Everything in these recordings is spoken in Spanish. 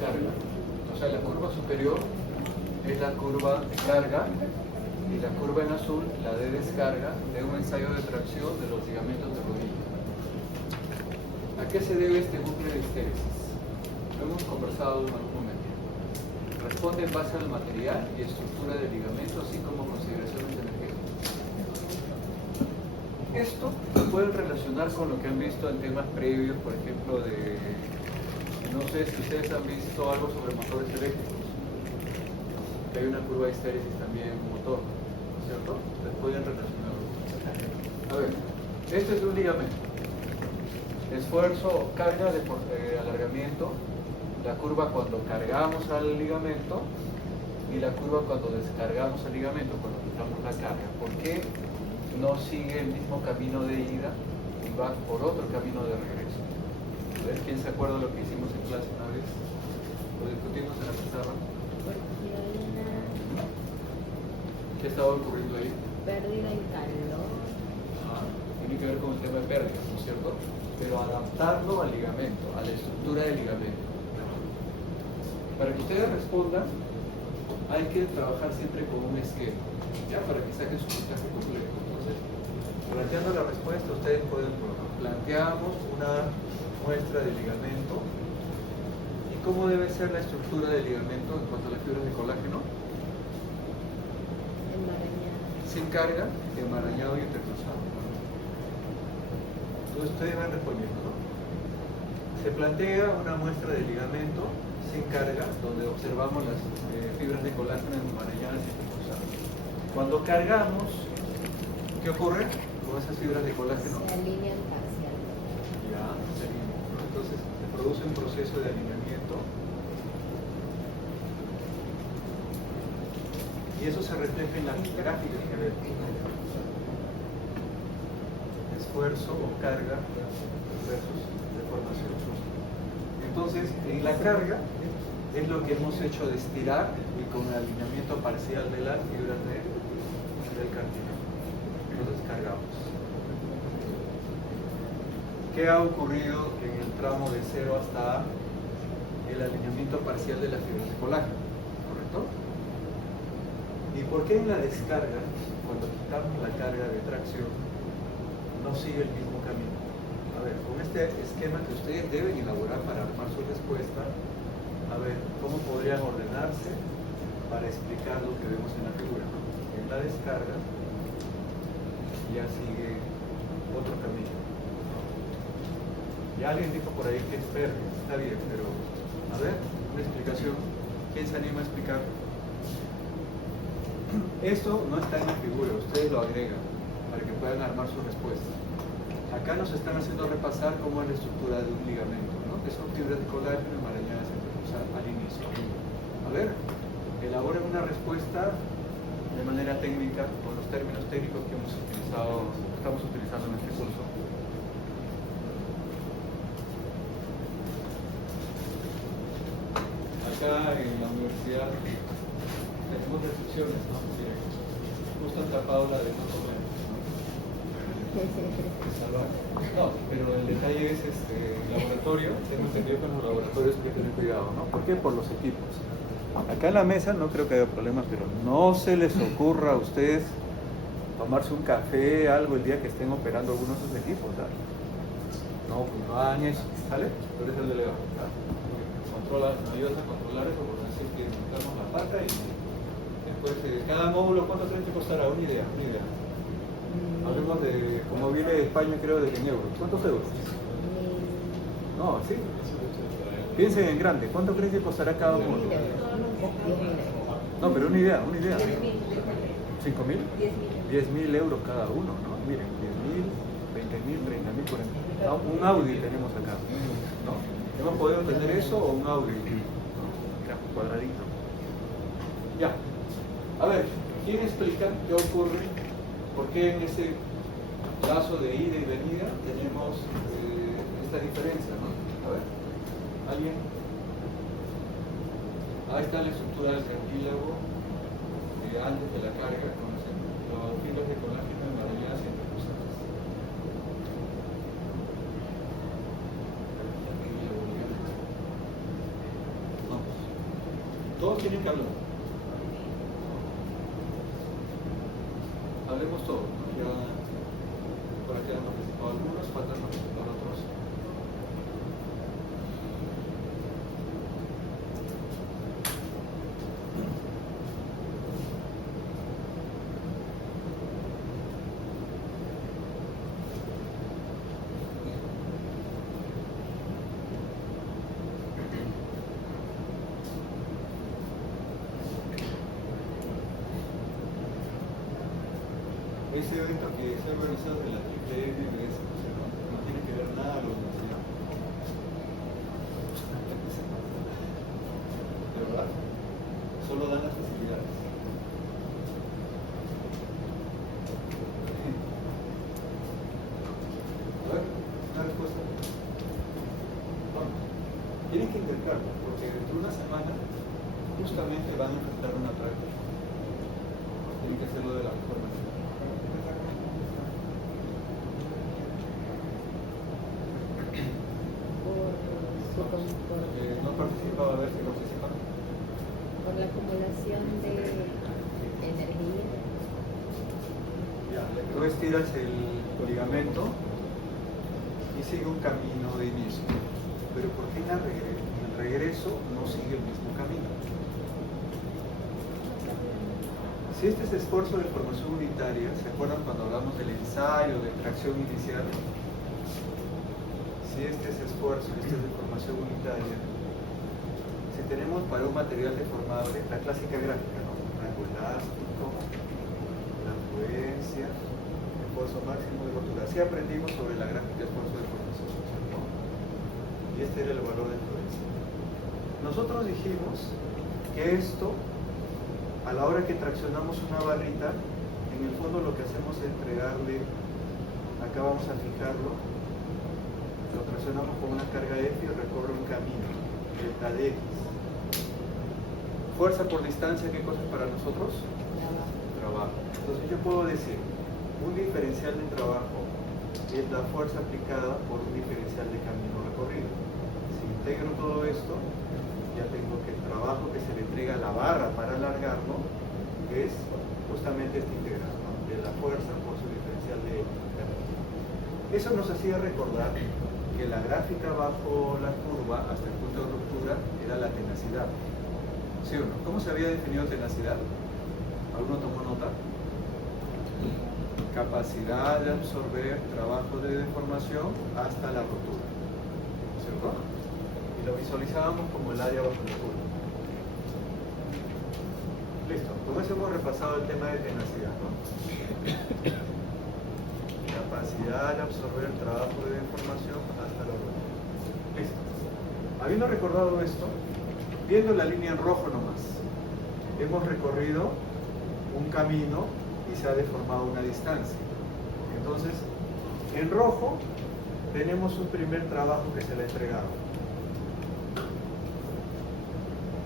descarga. O sea, la curva superior es la curva de carga y la curva en azul, la de descarga, de un ensayo de tracción de los ligamentos de rodilla. ¿A qué se debe este bucle de histéresis? Lo hemos conversado en algún momento. Responde en base al material y estructura del ligamento, así como consideraciones energéticas. Esto lo pueden relacionar con lo que han visto en temas previos, por ejemplo, no sé si ustedes han visto algo sobre motores eléctricos. Hay una curva de histéresis también motor, ¿cierto? Se pueden relacionar. A ver, este es un ligamento. Esfuerzo, carga de alargamiento, la curva cuando cargamos al ligamento y la curva cuando descargamos al ligamento, cuando quitamos la carga. ¿Por qué no sigue el mismo camino de ida y va por otro camino de regreso? A ver, ¿quién se acuerda de lo que hicimos en clase una vez? Lo discutimos en la pizarra. Porque hay una ¿Qué estaba ocurriendo ahí? pérdida en calor. Tiene que ver con el tema de pérdida, ¿no es cierto? Pero adaptarlo al ligamento, a la estructura del ligamento. Para que ustedes respondan, hay que trabajar siempre con un esquema, ya para que saquen su puntaje completo. Entonces, planteando la respuesta, ustedes pueden planteamos una muestra de ligamento y cómo debe ser la estructura del ligamento en cuanto a las fibras de colágeno. Enmarañada. Sin carga, enmarañado y entrecruzado. Entonces ustedes van respondiendo, ¿no? Se plantea una muestra de ligamento sin carga, donde observamos las fibras de colágeno enmarañadas y entrecruzadas. Cuando cargamos, ¿qué ocurre con esas fibras de colágeno? Se alinean parcialmente. Ya, se alinean, ¿no? Entonces se produce un proceso de alineamiento. Y eso se refleja en la gráfica que ven. Esfuerzo o carga versus deformación. Entonces, en la carga es lo que hemos hecho de estirar y con el alineamiento parcial de las fibras del cartílago. Entonces cargamos. ¿Qué ha ocurrido en el tramo de 0 hasta A? El alineamiento parcial de las fibras de colágeno, ¿correcto? ¿Y por qué en la descarga, cuando quitamos la carga de tracción, no sigue el mismo camino? A ver, con este esquema que ustedes deben elaborar para armar su respuesta, a ver, ¿cómo podrían ordenarse para explicar lo que vemos en la figura? En la descarga ya sigue otro camino. Ya alguien dijo por ahí que es verde, está bien, pero a ver, una explicación. ¿Quién se anima a explicar? Esto no está en la figura, ustedes lo agregan para que puedan armar su respuesta. Acá nos están haciendo repasar cómo es la estructura de un ligamento, ¿no? Que son fibras de colágeno enmarañadas al inicio. A ver, elaboren una respuesta de manera técnica con los términos técnicos que estamos utilizando en este curso. Acá en la universidad tenemos restricciones, ¿no? Justo han tapado la de no comer. No, pero el detalle es laboratorio. Tengo entendido que en los laboratorios hay que tener cuidado, ¿no? ¿Por qué? Por los equipos. Acá en la mesa no creo que haya problemas, pero no se les ocurra a ustedes tomarse un café, algo el día que estén operando algunos de esos equipos, ¿sabes? No, pues no hagan eso, ¿sale? Tú eres el delegado, ¿sabes? Controla, me ayudas a controlar eso, porque así es que montamos la pata y después cada módulo, ¿cuánto creen que costará? Una idea. Hablemos de, como viene de España, creo, de en euros. ¿Cuántos euros? No, sí. Piensen en grande. ¿Cuánto creen que costará cada módulo? No, pero una idea. ¿5.000? 10.000 euros cada uno, ¿no? Miren, 10.000, 20.000, 30.000, 40.000. No, un Audi tenemos acá, ¿no? ¿Hemos podido tener eso o un Audi? ¿No? Mira, cuadradito. Ya. A ver, ¿quién explica qué ocurre? ¿Por qué en ese lazo de ida y venida tenemos esta diferencia, ¿no? A ver, ¿alguien? Ahí está la estructura del cartílago antes de la carga con los fibras de colágeno enmarañadas y entrecruzadas. No, Todos tienen que hablar. Hablemos todos, ¿no? Ya por aquí han participado algunos, faltan participar otros. Ese evento que se ha organizado de la triple MBS, no tiene que ver nada a la universidad. De verdad, solo dan las facilidades. A ver, una respuesta. Bueno, tienen que intentarlo, porque dentro de una semana justamente van a enfrentar una práctica. Tienen que hacerlo de la mejor manera. No participaba, a ver si participan. Por la acumulación de energía. Ya, tú estiras el ligamento y sigue un camino de inicio. Pero ¿por qué en el regreso no sigue el mismo camino? Si este es esfuerzo de formación unitaria, ¿se acuerdan cuando hablamos del ensayo de tracción inicial? Si este es esfuerzo, este es de formación unitaria, si tenemos para un material deformable la clásica gráfica, ¿no? Rango elástico, la afluencia, esfuerzo máximo de rotura. Así aprendimos sobre la gráfica de esfuerzo de formación, ¿no? Y este era el valor de influencia. Nosotros dijimos que esto, a la hora que traccionamos una barrita, en el fondo lo que hacemos es entregarle, acá vamos a fijarlo, lo traccionamos con una carga F y recorre un camino, delta de X. Fuerza por distancia, ¿qué cosa es para nosotros? Trabajo. Entonces yo puedo decir, un diferencial de trabajo es la fuerza aplicada por un diferencial de camino recorrido. Si integro todo esto, ya tengo que el trabajo que se le entrega a la barra para alargarlo es justamente este integral, ¿no? De la fuerza por su diferencial de camino. Eso nos hacía recordar que la gráfica bajo la curva hasta el punto de ruptura era la tenacidad. ¿Sí o no? ¿Cómo se había definido tenacidad? ¿Alguno tomó nota? Capacidad de absorber trabajo de deformación hasta la ruptura. ¿Cierto? Y lo visualizábamos como el área bajo la curva. Listo. Con eso hemos repasado el tema de tenacidad, ¿no? Capacidad de absorber trabajo de deformación hasta la ruptura. Listo. Habiendo recordado esto, viendo la línea en rojo nomás, hemos recorrido un camino y se ha deformado una distancia. Entonces, en rojo tenemos un primer trabajo que se le ha entregado.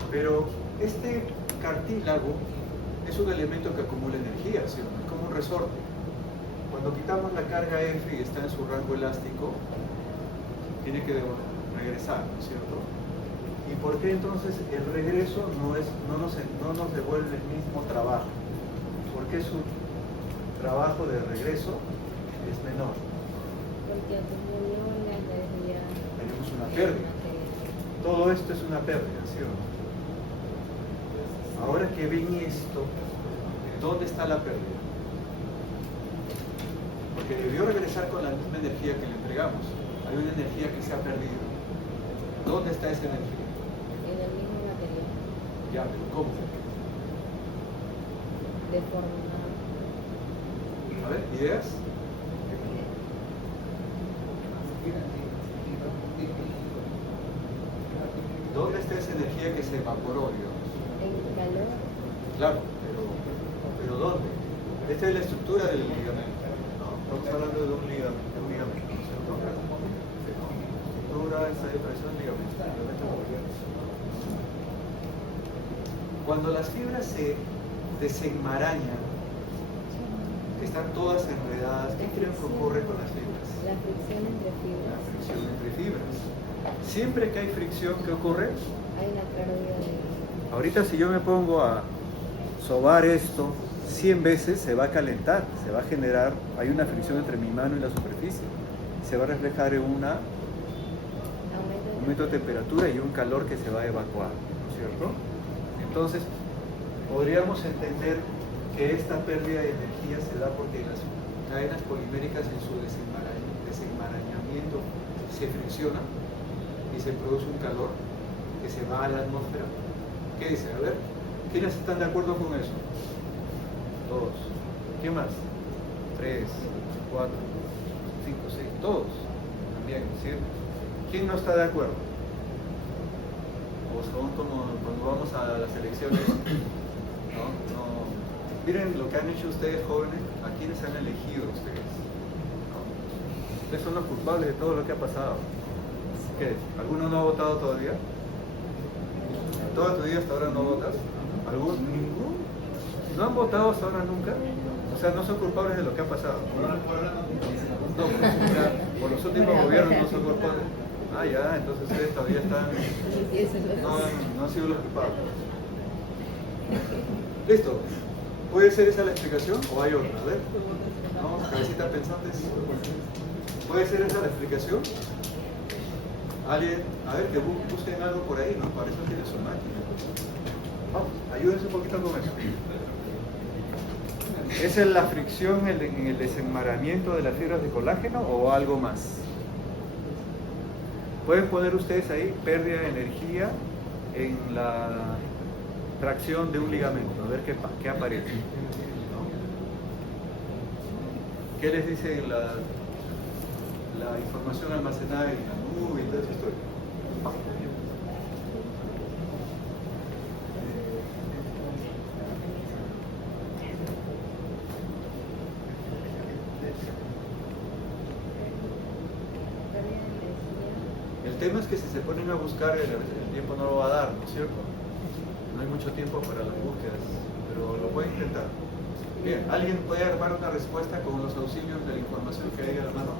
Pero este cartílago es un elemento que acumula energía, ¿sí? Es como un resorte. Cuando quitamos la carga F y está en su rango elástico, tiene que regresar, ¿no es cierto? ¿Y por qué entonces el regreso no nos devuelve el mismo trabajo? ¿Por qué su trabajo de regreso es menor? Porque acumuló la energía. Tenemos una pérdida. Todo esto es una pérdida, ¿sí o no? Ahora que ven esto, ¿dónde está la pérdida? Porque debió regresar con la misma energía que le entregamos. Hay una energía que se ha perdido. ¿Dónde está esa energía? En el mismo material. Ya, pero ¿cómo? Deformado. A ver, ¿ideas? ¿Dónde está esa energía que se evaporó, digamos? En calor. Claro, pero ¿dónde? Esta es la estructura del ligamento, ¿no? Estamos hablando de un ligamento, ¿cierto? Estructura, esta depresión, ligamento. Cuando las fibras se desenmarañan, que están todas enredadas, ¿qué creen que ocurre con las fibras? La fricción entre La fibras. fricción entre fibras. Siempre que hay fricción, ¿qué ocurre? Hay una clara vida de... Ahorita si yo me pongo a sobar esto 100 veces, se va a calentar, se va a generar, hay una fricción entre mi mano y la superficie, se va a reflejar en un aumento de temperatura y un calor que se va a evacuar, ¿no es cierto? Entonces, podríamos entender que esta pérdida de energía se da porque las cadenas poliméricas en su desenmarañamiento se friccionan y se produce un calor que se va a la atmósfera. ¿Qué dice? A ver, ¿quiénes están de acuerdo con eso? Todos. ¿Quién más? 3, 4, 5, 6, todos. También, ¿sí? ¿Quién no está de acuerdo? O son como cuando vamos a las elecciones, no. Miren lo que han hecho ustedes jóvenes, a quienes han elegido ustedes. Ustedes son los culpables de todo lo que ha pasado. ¿Qué? ¿Alguno no ha votado todavía? ¿Toda tu vida hasta ahora no votas? ¿Algún? ¿Ninguno? ¿No han votado hasta ahora nunca? O sea, no son culpables de lo que ha pasado. No, por los últimos gobiernos no son culpables. Ah, ya, entonces ustedes todavía están... No han sido los culpables. Listo. ¿Puede ser esa la explicación o hay otra? A ver. ¿No? Cabecita pensantes. ¿Puede ser esa la explicación? Alguien, a ver, que busquen algo por ahí, ¿no? Para eso tiene su máquina. Vamos, ayúdense un poquito con eso. ¿Esa es la fricción en el desenmaramiento de las fibras de colágeno o algo más? Pueden poner ustedes ahí pérdida de energía en la tracción de un ligamento, a ver qué aparece. ¿Qué les dice la información almacenada en la nube y toda esa historia? El tema es que si se ponen a buscar, el tiempo no lo va a dar, ¿no es cierto? No hay mucho tiempo para las búsquedas, pero lo pueden intentar. Bien, ¿alguien puede armar una respuesta con los auxilios de la información que hay a la mano?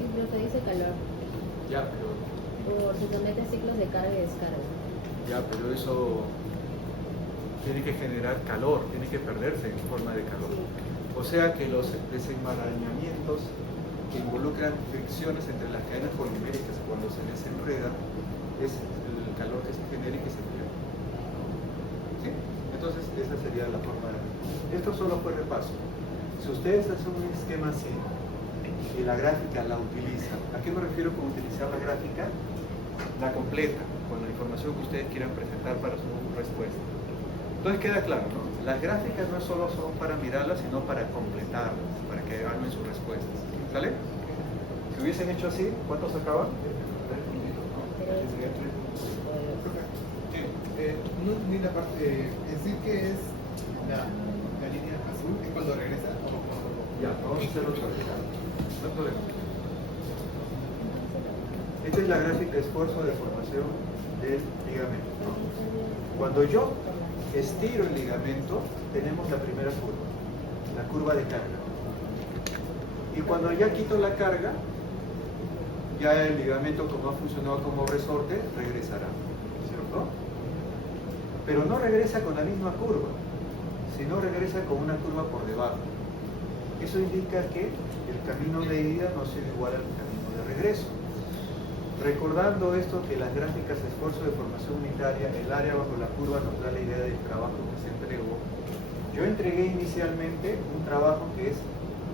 Incluso dice calor. Ya, pero... Por se somete a ciclos de carga y descarga. Ya, pero eso tiene que generar calor, tiene que perderse en forma de calor. Sí. O sea que los desenmarañamientos que involucran fricciones entre las cadenas poliméricas cuando se desenredan es el calor que se genera y que se pierde. ¿Sí? Entonces esa sería la forma de... Esto solo fue repaso. Si ustedes hacen un esquema así y la gráfica la utilizan, ¿a qué me refiero con utilizar la gráfica? La completa, con la información que ustedes quieran presentar para su respuesta. Entonces queda claro, ¿no? Las gráficas no solo son para mirarlas, sino para completarlas, para que armen sus respuestas. ¿Sale? Si hubiesen hecho así, ¿cuánto sacaban? No entendí la parte, decir que es la línea azul, es cuando regresa o cuando... Ya, vamos a hacerlo otra vez. No hay problema. Esta es la gráfica de esfuerzo de formación del ligamento, ¿no? Cuando yo estiro el ligamento, tenemos la primera curva, la curva de carga. Y cuando ya quito la carga, ya el ligamento, como ha funcionado como resorte, regresará, ¿cierto? Pero no regresa con la misma curva, sino regresa con una curva por debajo. Eso indica que el camino de ida no será igual al camino de regreso. Recordando esto, que las gráficas de esfuerzo de formación unitaria, el área bajo la curva nos da la idea del trabajo que se entregó. Yo entregué inicialmente un trabajo que es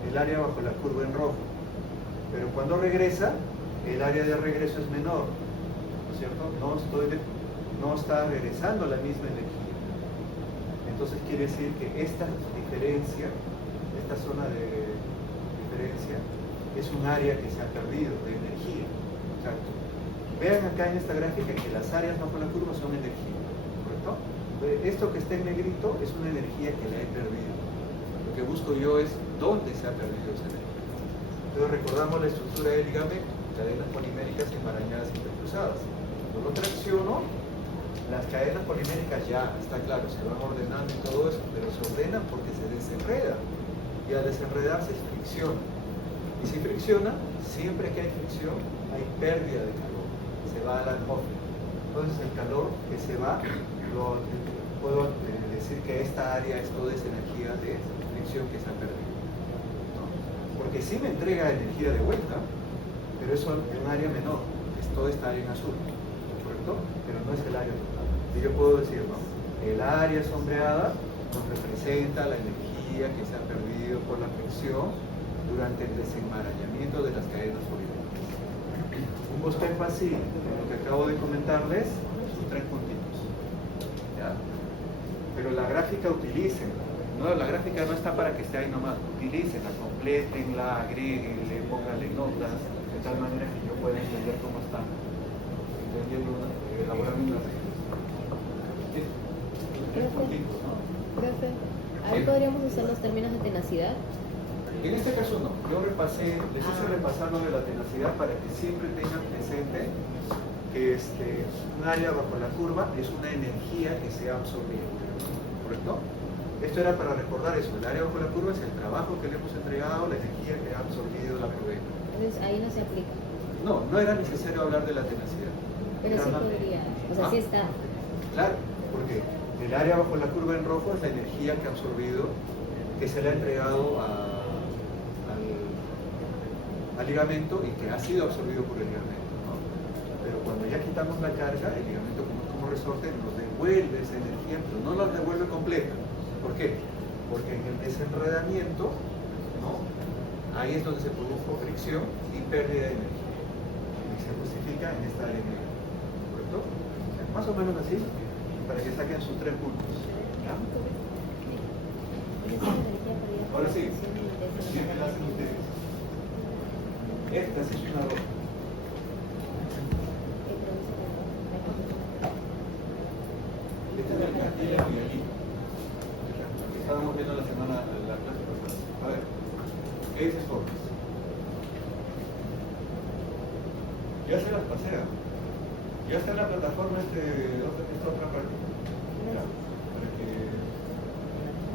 el área bajo la curva en rojo, pero cuando regresa, el área de regreso es menor, ¿no es cierto? No está regresando la misma energía. Entonces quiere decir que esta diferencia, esta zona de diferencia, es un área que se ha perdido de energía. Exacto. Vean acá en esta gráfica que las áreas bajo la curva son energía, ¿correcto? Esto que está en negrito es una energía que la he perdido. Lo que busco yo es dónde se ha perdido esa energía. Entonces recordamos la estructura del ligamento, cadenas poliméricas enmarañadas intercruzadas. Cuando lo tracciono, Las cadenas poliméricas ya, está claro, se van ordenando y todo eso, pero se ordenan porque se desenredan. Y al desenredarse es fricción. Y si fricciona, siempre que hay fricción, hay pérdida de calor. Se va a la atmósfera. Entonces el calor que se va, puedo decir que esta área es toda esa energía de fricción que se ha perdido, ¿no? Porque sí me entrega energía de vuelta, pero eso en un área menor, es toda esta área en azul, ¿correcto? Pero no es el área total. Y yo puedo decir, no, el área sombreada nos representa la energía que se ha perdido por la fricción durante el desenmarañamiento de las cadenas poliméricas. Un bosquejo así, lo que acabo de comentarles, sus 3 puntitos. ¿Ya? Pero la gráfica utilícenla. No, la gráfica no está para que esté ahí nomás. Utilícenla, complétenla, agréguenle, pónganle notas, de tal manera que yo pueda entender cómo está. Entendiendo, elaborando una regla. Profe, ahí podríamos usar los términos de tenacidad. En este caso no, yo repasé, les hice repasar lo de la tenacidad para que siempre tengan presente que un área bajo la curva es una energía que se ha absorbido, ¿correcto? Esto era para recordar eso, el área bajo la curva es el trabajo que le hemos entregado, la energía que ha absorbido la prueba. Entonces ahí no se aplica. No, no era necesario hablar de la tenacidad. Pero sí podría, o sea, sí está. Claro, porque el área bajo la curva en rojo es la energía que ha absorbido, que se le ha entregado al ligamento y que ha sido absorbido por el ligamento, ¿no? Pero cuando ya quitamos la carga, el ligamento como resorte nos devuelve esa energía, pero no la devuelve completa. ¿Por qué? Porque en el desenredamiento, ¿no? Ahí es donde se produjo fricción y pérdida de energía. Y se justifica en esta área negra, ¿correcto? O sea, más o menos así, para que saquen sus 3 puntos. ¿Ya? Ahora sí, ¿qué me la hacen ustedes? Esta sí es una roja. Esta es el castillo y aquí. Lo que estábamos viendo la clase pasada. A ver, ¿qué dices Jorge? Ya se las pasé. Ya está en la plataforma esta otra parte. Ya,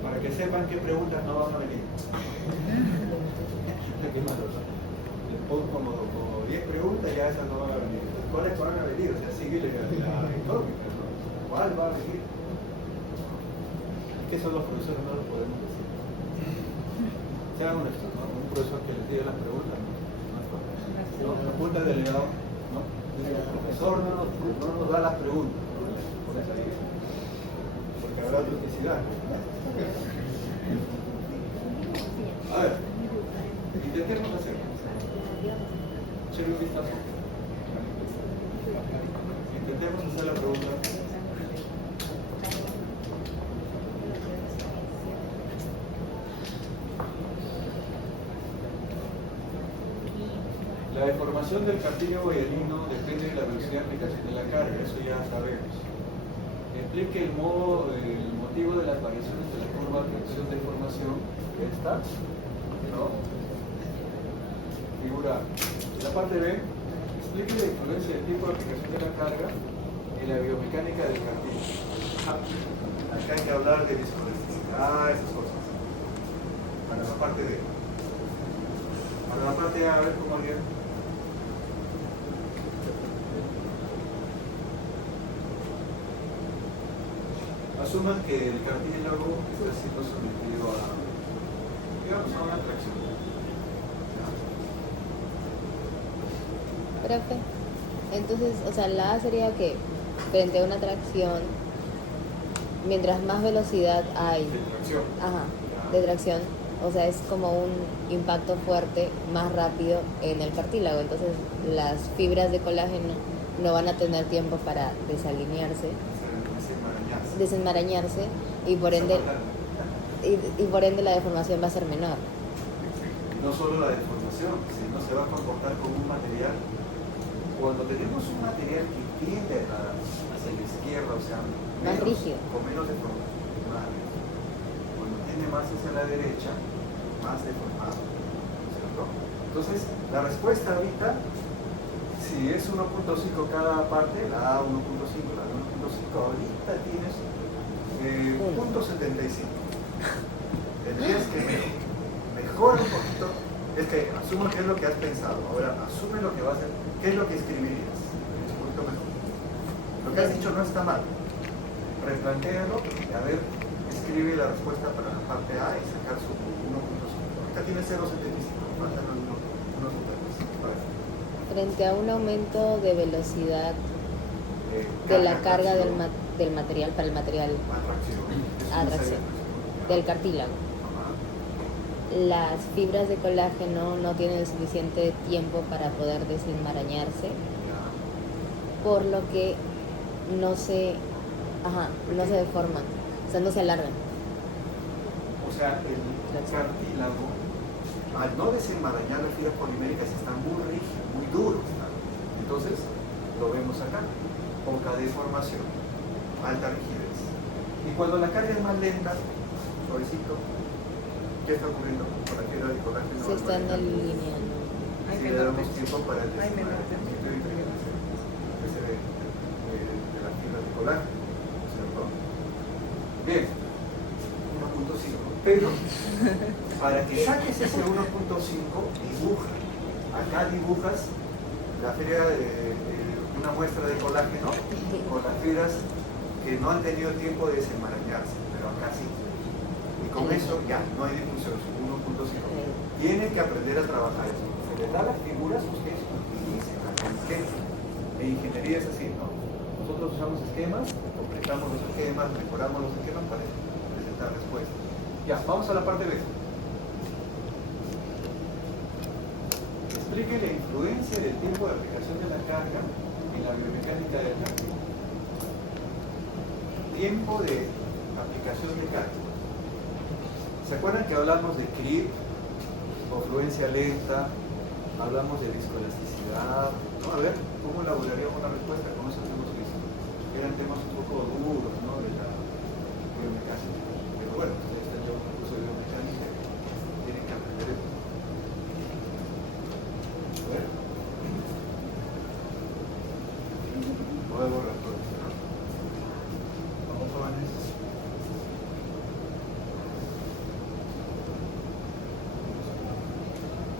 para que sepan qué preguntas no van a venir. Qué malo, ¿no? Les pongo como 10 preguntas y ya esas no van a venir. ¿Cuáles van a venir? O sea, sigue la incógnita, ¿no? ¿Cuál va a venir? ¿Qué son los profesores? No lo podemos decir. Sean honestos, ¿no? Un profesor que les diga las preguntas, ¿no? No apunta el delegado, ¿no? El profesor no nos da las preguntas, ¿no? Por esa idea. Porque habrá duplicidad. A ver, intentemos hacerlo. Echenle un vistazo. Intentemos hacer la pregunta. La deformación del cartílago boyarino depende de la velocidad de aplicación de la carga, eso ya sabemos. Explique el motivo de las variaciones de la curva de acción-deformación. Esta, ¿no? Figura. La parte B, explique la influencia del tipo de aplicación de la carga y la biomecánica del cartílago. Acá hay que hablar de viscoelasticidad, esas cosas. Para la parte D. Para la parte A, a ver cómo haría. Asuman que el cartílago está siendo sometido a, digamos, a una tracción. Profe, entonces, o sea, la A sería que frente a una tracción, mientras más velocidad hay De tracción. de tracción, o sea, es como un impacto fuerte más rápido en el cartílago, entonces las fibras de colágeno no van a tener tiempo para desalinearse, desenmarañarse y por ende la deformación va a ser menor. No solo la deformación, sino se va a comportar como un material. Cuando tenemos un material que tiende hacia la izquierda, o sea, más rígido, con menos deformación, más rígido. Cuando tiende más hacia la derecha, más deformado, ¿cierto? Entonces, la respuesta ahorita, si es 1.5 cada parte, la A 1.5, la B ahorita tienes punto 75. Tendrías que mejorar un poquito. Es que asumo qué es lo que has pensado. Ahora asume lo que vas a hacer. ¿Qué es lo que escribirías? Un poquito mejor. Lo que has dicho no está mal. Replantéalo y a ver, escribe la respuesta para la parte A y sacar su 1.5. Acá tienes 0.75. Faltan unos números. Frente a un aumento de velocidad de la carga del material para el material atracción del cartílago. Las fibras de colágeno no tienen el suficiente tiempo para poder desenmarañarse, por lo que no se deforman, o sea, no se alargan. O sea, el cartílago, al no desenmarañar las fibras poliméricas, están muy rígidas, muy duros. Entonces, lo vemos acá. Poca deformación, alta rigidez. Y cuando la carga es más lenta, suavecito, ¿qué está ocurriendo con la fibra de colágeno? Se están alineando. Si le damos tiempo para el desenmarañamiento y integración que se ve de la fibra de colágeno, ¿cierto? Bien, 1.5. Pero, para que saques ese 1.5, dibuja. Acá dibujas la fibra de una muestra de colágeno con las fibras que no han tenido tiempo de desenmarañarse, pero acá sí. Y con eso ya, no hay difusión, 1.5. Tienen que aprender a trabajar eso. Se les da las figuras, ustedes utilicen la esquema. En ingeniería es así, ¿no? Nosotros usamos esquemas, completamos los esquemas, mejoramos los esquemas para presentar respuestas. Ya, vamos a la parte B. Explique la influencia del tiempo de aplicación de la carga en la biomecánica del cartílago. Tiempo de aplicación de carga. ¿Se acuerdan que hablamos de creep o fluencia lenta? Hablamos de viscoelasticidad. ¿No? A ver, ¿cómo elaboraríamos una respuesta con esos temas listos? Eran temas un poco duros, ¿no? De la biomecánica. Pero bueno, ustedes están llevando un curso de biomecánica, tienen que aprender eso. A ver. Voy a borrar todo esto, ¿no? Vamos, jóvenes.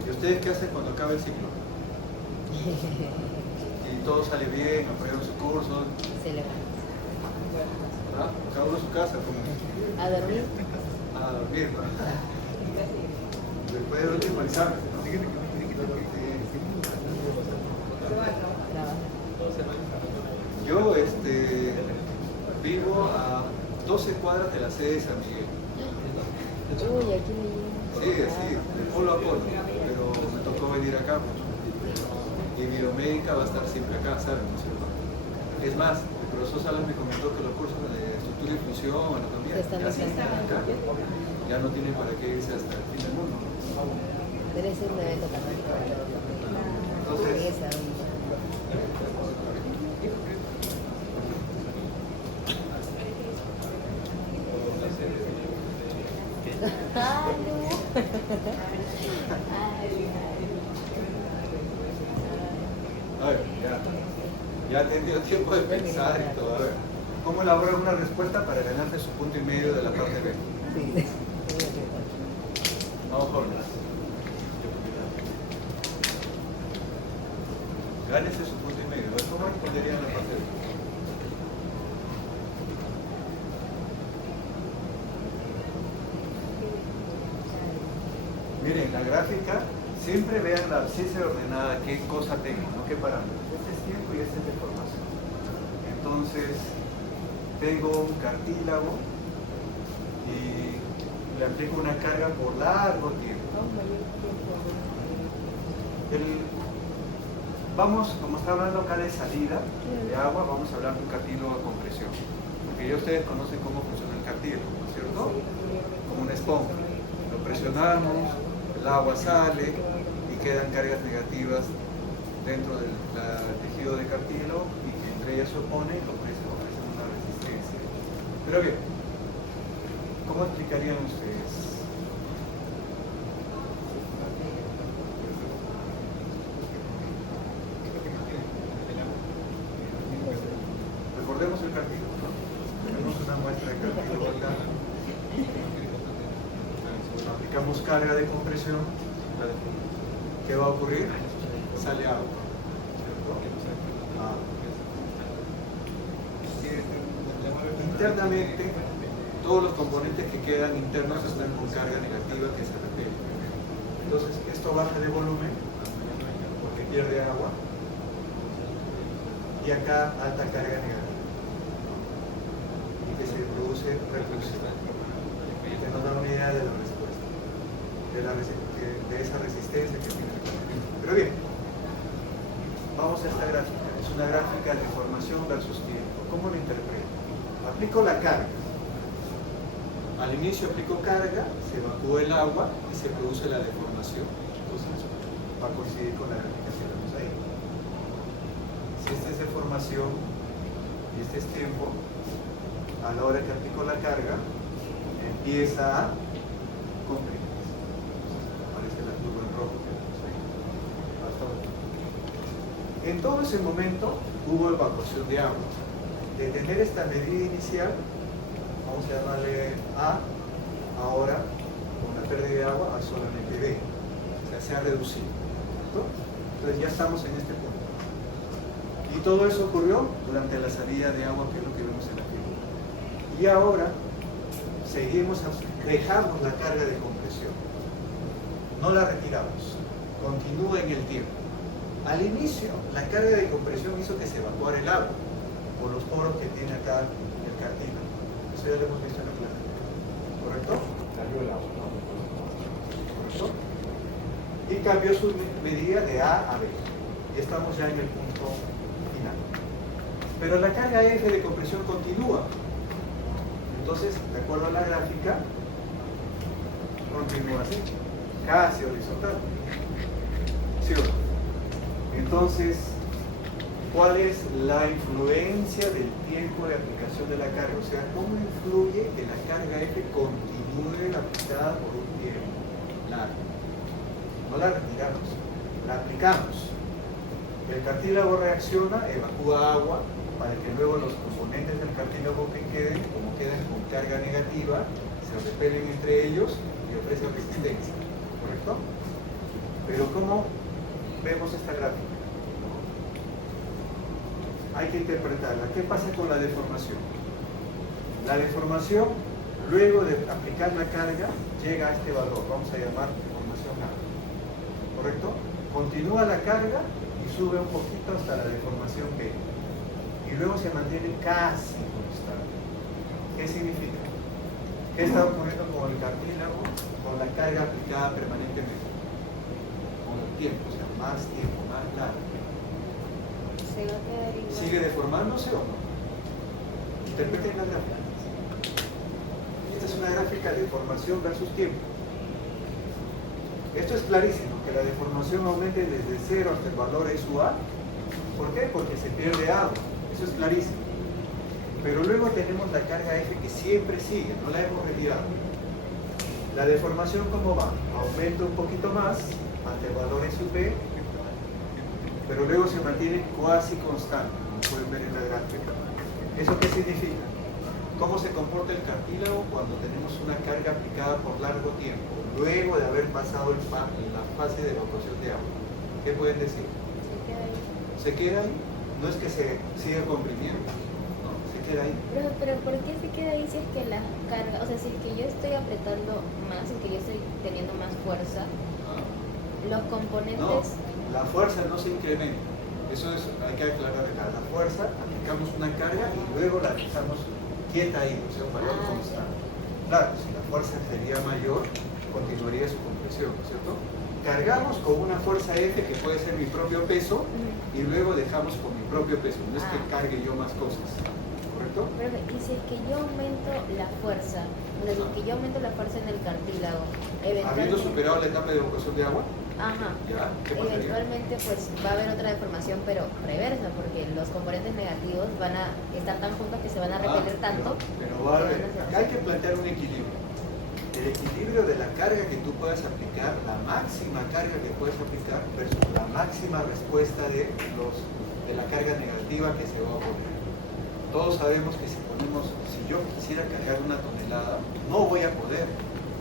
¿Y ustedes qué hacen cuando acaba el ciclo? Y todo sale bien, aprueban su curso. Se levanta. ¿Ah? Cada uno a su casa, como. A dormir. A dormir, ¿no? Después del último examen, ¿no? Trabaja. Yo vivo a 12 cuadras de la sede de San Miguel. Uy, aquí me llega. Sí, así, de polo a polo, pero me tocó venir acá mucho. Y biomédica va a estar siempre acá, ¿saben? ¿No es cierto? Es más, el profesor Salas me comentó que los cursos de estructura y función, anatomía, ya sí están acá. Ya no tienen para qué irse hasta el fin del mundo. Debe ser un evento canónico. Entonces, a ver, ya ha tenido tiempo de pensar y todo. A ver, ¿cómo elabora una respuesta para ganarse su punto y medio de la parte B? Sí. Vamos, jóvenes. Gánese su punto y medio. ¿Cómo respondería en la parte B? Miren, la gráfica, siempre vean la abscisa ordenada, qué cosa tengo, ¿no? ¿Qué parámetros? Este es tiempo y este es deformación. Entonces, tengo un cartílago y le aplico una carga por largo tiempo. Vamos, como está hablando acá de salida de agua, vamos a hablar de un cartílago a compresión. Porque ya ustedes conocen cómo funciona el cartílago, ¿no es cierto? Como una esponja. Lo presionamos, el agua sale y quedan cargas negativas dentro del tejido de cartílago y entre ellas se opone y ofrecen una resistencia. Pero bien, ¿cómo explicarían ustedes? Recordemos el cartílago. aplicamos carga de compresión, ¿qué va a ocurrir? Sale agua. Internamente, todos los componentes que quedan internos están con carga negativa que se repele. Entonces, esto baja de volumen porque pierde agua y acá alta carga negativa y que se produce repulsión. Que nos da una idea de la respuesta, de esa resistencia que tiene el componente. Pero bien, vamos a esta gráfica. Es una gráfica de formación versus tiempo. ¿Cómo lo interpreto? Aplico la carga. Al inicio aplico carga, se evacúa el agua y se produce la deformación. Entonces va a coincidir con la gráfica que vemos ahí. Si esta es deformación y este es tiempo, a la hora que aplico la carga, empieza a comprimirse. Aparece la curva en rojo que vemos ahí. Hasta ahora. En todo ese momento hubo evacuación de agua. De tener esta medida inicial, vamos a llamarle A, ahora con la pérdida de agua a solamente B. O sea, se ha reducido. ¿Cierto? Entonces ya estamos en este punto. Y todo eso ocurrió durante la salida de agua, que es lo que vemos en la figura. Y ahora dejamos la carga de compresión. No la retiramos. Continúa en el tiempo. Al inicio, la carga de compresión hizo que se evacuara el agua por los poros que tiene acá el cartílago. Eso ya lo hemos visto en la clase. ¿Correcto? Salió el agua, ¿no? ¿Correcto? Y cambió su medida de A a B. Y estamos ya en el punto final. Pero la carga F de compresión continúa. Entonces, de acuerdo a la gráfica, continúa así, casi horizontal. ¿Sí o no? Entonces, ¿cuál es la influencia del tiempo de aplicación de la carga? O sea, ¿cómo influye que la carga F continúe aplicada por un tiempo largo? No la retiramos, la aplicamos. El cartílago reacciona, evacúa agua, para que luego los componentes del cartílago que queden, como quedan con carga negativa, se repelen entre ellos y ofrecen resistencia. ¿Correcto? Pero ¿cómo vemos esta gráfica? Hay que interpretarla. ¿Qué pasa con la deformación? La deformación, luego de aplicar la carga, llega a este valor. Vamos a llamar deformación A. ¿Correcto? Continúa la carga y sube un poquito hasta la deformación B. Y luego se mantiene casi constante. ¿Qué significa? ¿Qué está ocurriendo con el cartílago? Con la carga aplicada permanentemente. Con el tiempo, o sea, más tiempo, más largo. Se va a quedar igual. ¿Sigue deformándose o no? Interpreten la gráfica. Esta es una gráfica de deformación versus tiempo. Esto es clarísimo, que la deformación aumente desde 0 hasta el valor de su A. ¿Por qué? Porque se pierde agua. Eso es clarísimo. Pero luego tenemos la carga F que siempre sigue, no la hemos retirado. La deformación, ¿cómo va? Aumenta un poquito más hasta el valor de su P, pero luego se mantiene cuasi constante, como pueden ver en la gráfica. ¿Eso qué significa? ¿Cómo se comporta el cartílago cuando tenemos una carga aplicada por largo tiempo, luego de haber pasado la fase de evacuación de agua? ¿Qué pueden decir? Se queda ahí. ¿Se queda ahí? No es que se siga comprimiendo, no, se queda ahí. Pero ¿por qué se queda ahí si es que la carga, o sea, si es que yo estoy apretando más, si es que yo estoy teniendo más fuerza, los No, componentes... la fuerza no se incrementa. Eso es, hay que aclarar acá. La fuerza, aplicamos una carga y luego la dejamos quieta ahí, o sea, un valor constante. Claro, si la fuerza sería mayor, continuaría su compresión, ¿no es cierto? Cargamos con una fuerza F que puede ser mi propio peso y luego dejamos con mi propio peso. No es que cargue yo más cosas, ¿correcto? Pero, y si es que yo aumento la fuerza, o sea, si es que yo aumento la fuerza en el cartílago, Habiendo eventualmente... superado la etapa de evacuación de agua, Ajá. ya, ¿qué pasaría? Eventualmente pues va a haber otra deformación, pero reversa, porque los componentes negativos van a estar tan juntos que se van a repeler tanto. Pero va a haber, acá hay que plantear un equilibrio. El equilibrio de la carga que tú puedas aplicar, la máxima carga que puedes aplicar versus la máxima respuesta de la carga negativa que se va a poner. Todos sabemos que si yo quisiera cargar 1 tonelada, no voy a poder.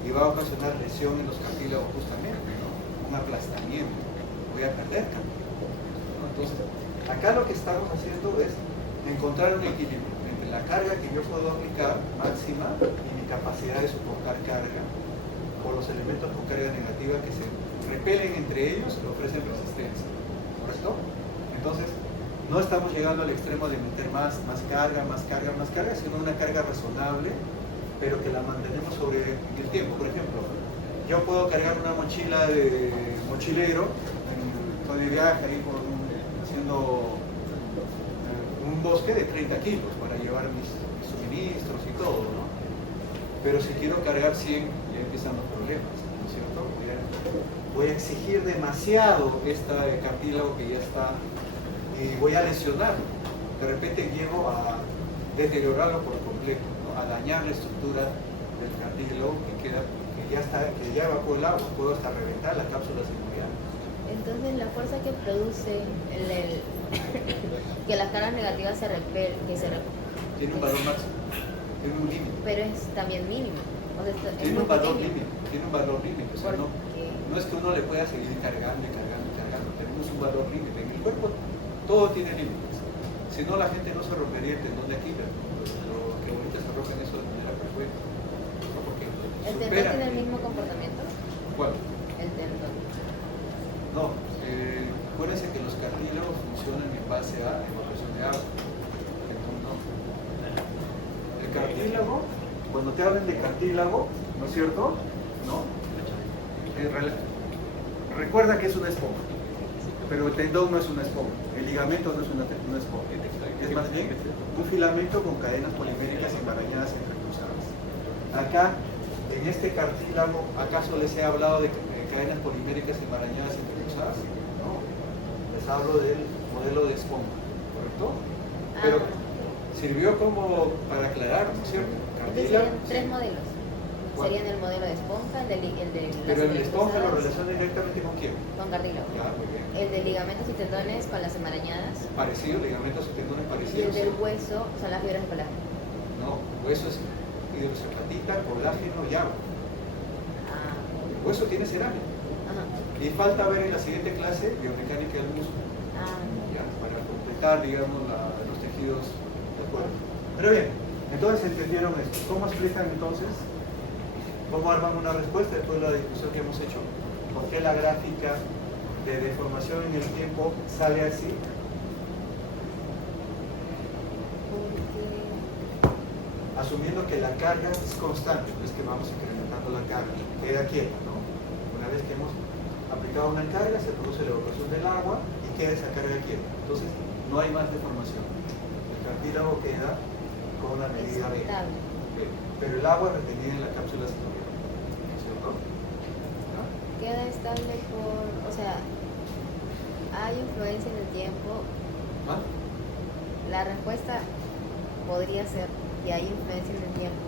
y va a ocasionar lesión en los cartílagos justamente, ¿no? Un aplastamiento, voy a perder cartílago, ¿no? Entonces, acá lo que estamos haciendo es encontrar un equilibrio entre la carga que yo puedo aplicar máxima y mi capacidad de soportar carga por los elementos con carga negativa que se repelen entre ellos y ofrecen resistencia, ¿correcto? Entonces, no estamos llegando al extremo de meter más carga, sino una carga razonable, pero que la mantenemos sobre el tiempo. Por ejemplo, yo puedo cargar una mochila de mochilero, estoy de viaje ahí haciendo un bosque de 30 kilos para llevar mis suministros y todo, ¿no? Pero si quiero cargar 100, ya empiezan los problemas, ¿no es cierto? Voy a exigir demasiado este cartílago que ya está y voy a lesionarlo. De repente llego a deteriorarlo por completo, ¿no? A dañar la estructura del cartílago que ya evacuó el agua, puedo hasta reventar la cápsula sinovial. Entonces la fuerza que produce que las cargas negativas se repelen, Tiene un valor máximo, tiene un límite. pero es también mínimo. O sea, Tiene un valor límite, tiene un valor límite. O sea, no es que uno le pueda seguir cargando. Tenemos un valor límite. En el cuerpo todo tiene límites. Si no, la gente no se rompería el tendón de Aquiles, ¿no? Lo que ahorita se rompen eso de manera frecuente, ¿no? Porque ¿El tendón tiene el mismo comportamiento? ¿Cuál? El tendón. No, acuérdense que los cartílagos funcionan en base a evacuación de agua. Entonces, no. El cartílago, cuando te hablan de cartílago, ¿no es cierto? ¿No? Recuerda que es una esponja, pero el tendón no es una esponja, el ligamento no es una esponja, es más bien un filamento con cadenas poliméricas embarañadas entrecruzadas. Acá, en este cartílago, ¿acaso les he hablado de cadenas poliméricas embarañadas entrecruzadas? No, les hablo del modelo de esponja, ¿correcto? Pero sirvió como para aclarar, ¿no es cierto? Entonces serían tres modelos. ¿Cuál? Serían el modelo de esponja, el de Pero el esponja lo cruzadas, relaciona directamente con quién. con cartílago. Ya, muy bien. El de ligamentos y tendones con las enmarañadas. Parecido, ligamentos y tendones Y parecidos. el del ¿Sí? hueso son las fibras de colágeno. No, hueso es hidroxapatita, colágeno y agua. Ah, El hueso tiene cerámica. ajá. Y falta ver en la siguiente clase biomecánica del músculo, Ah, ¿ya? Para completar, digamos, los tejidos del cuerpo. Pero bien, entonces entendieron esto. ¿Cómo explican entonces? ¿Cómo arman una respuesta después de la discusión que hemos hecho? ¿Por qué la gráfica de deformación en el tiempo sale así? Asumiendo que la carga es constante, no es que vamos incrementando la carga, queda quieta, ¿no? Una vez que hemos aplicado una carga, se produce la evacuación del agua y queda esa carga quieta. Entonces, no hay más deformación. El cartílago queda con una medida B. estable. Pero el agua retenida en la cápsula sinovial, ¿no es cierto? ¿Ya? Queda estable o sea, hay influencia en el tiempo. ¿Ah? La respuesta podría ser que hay influencia en el tiempo.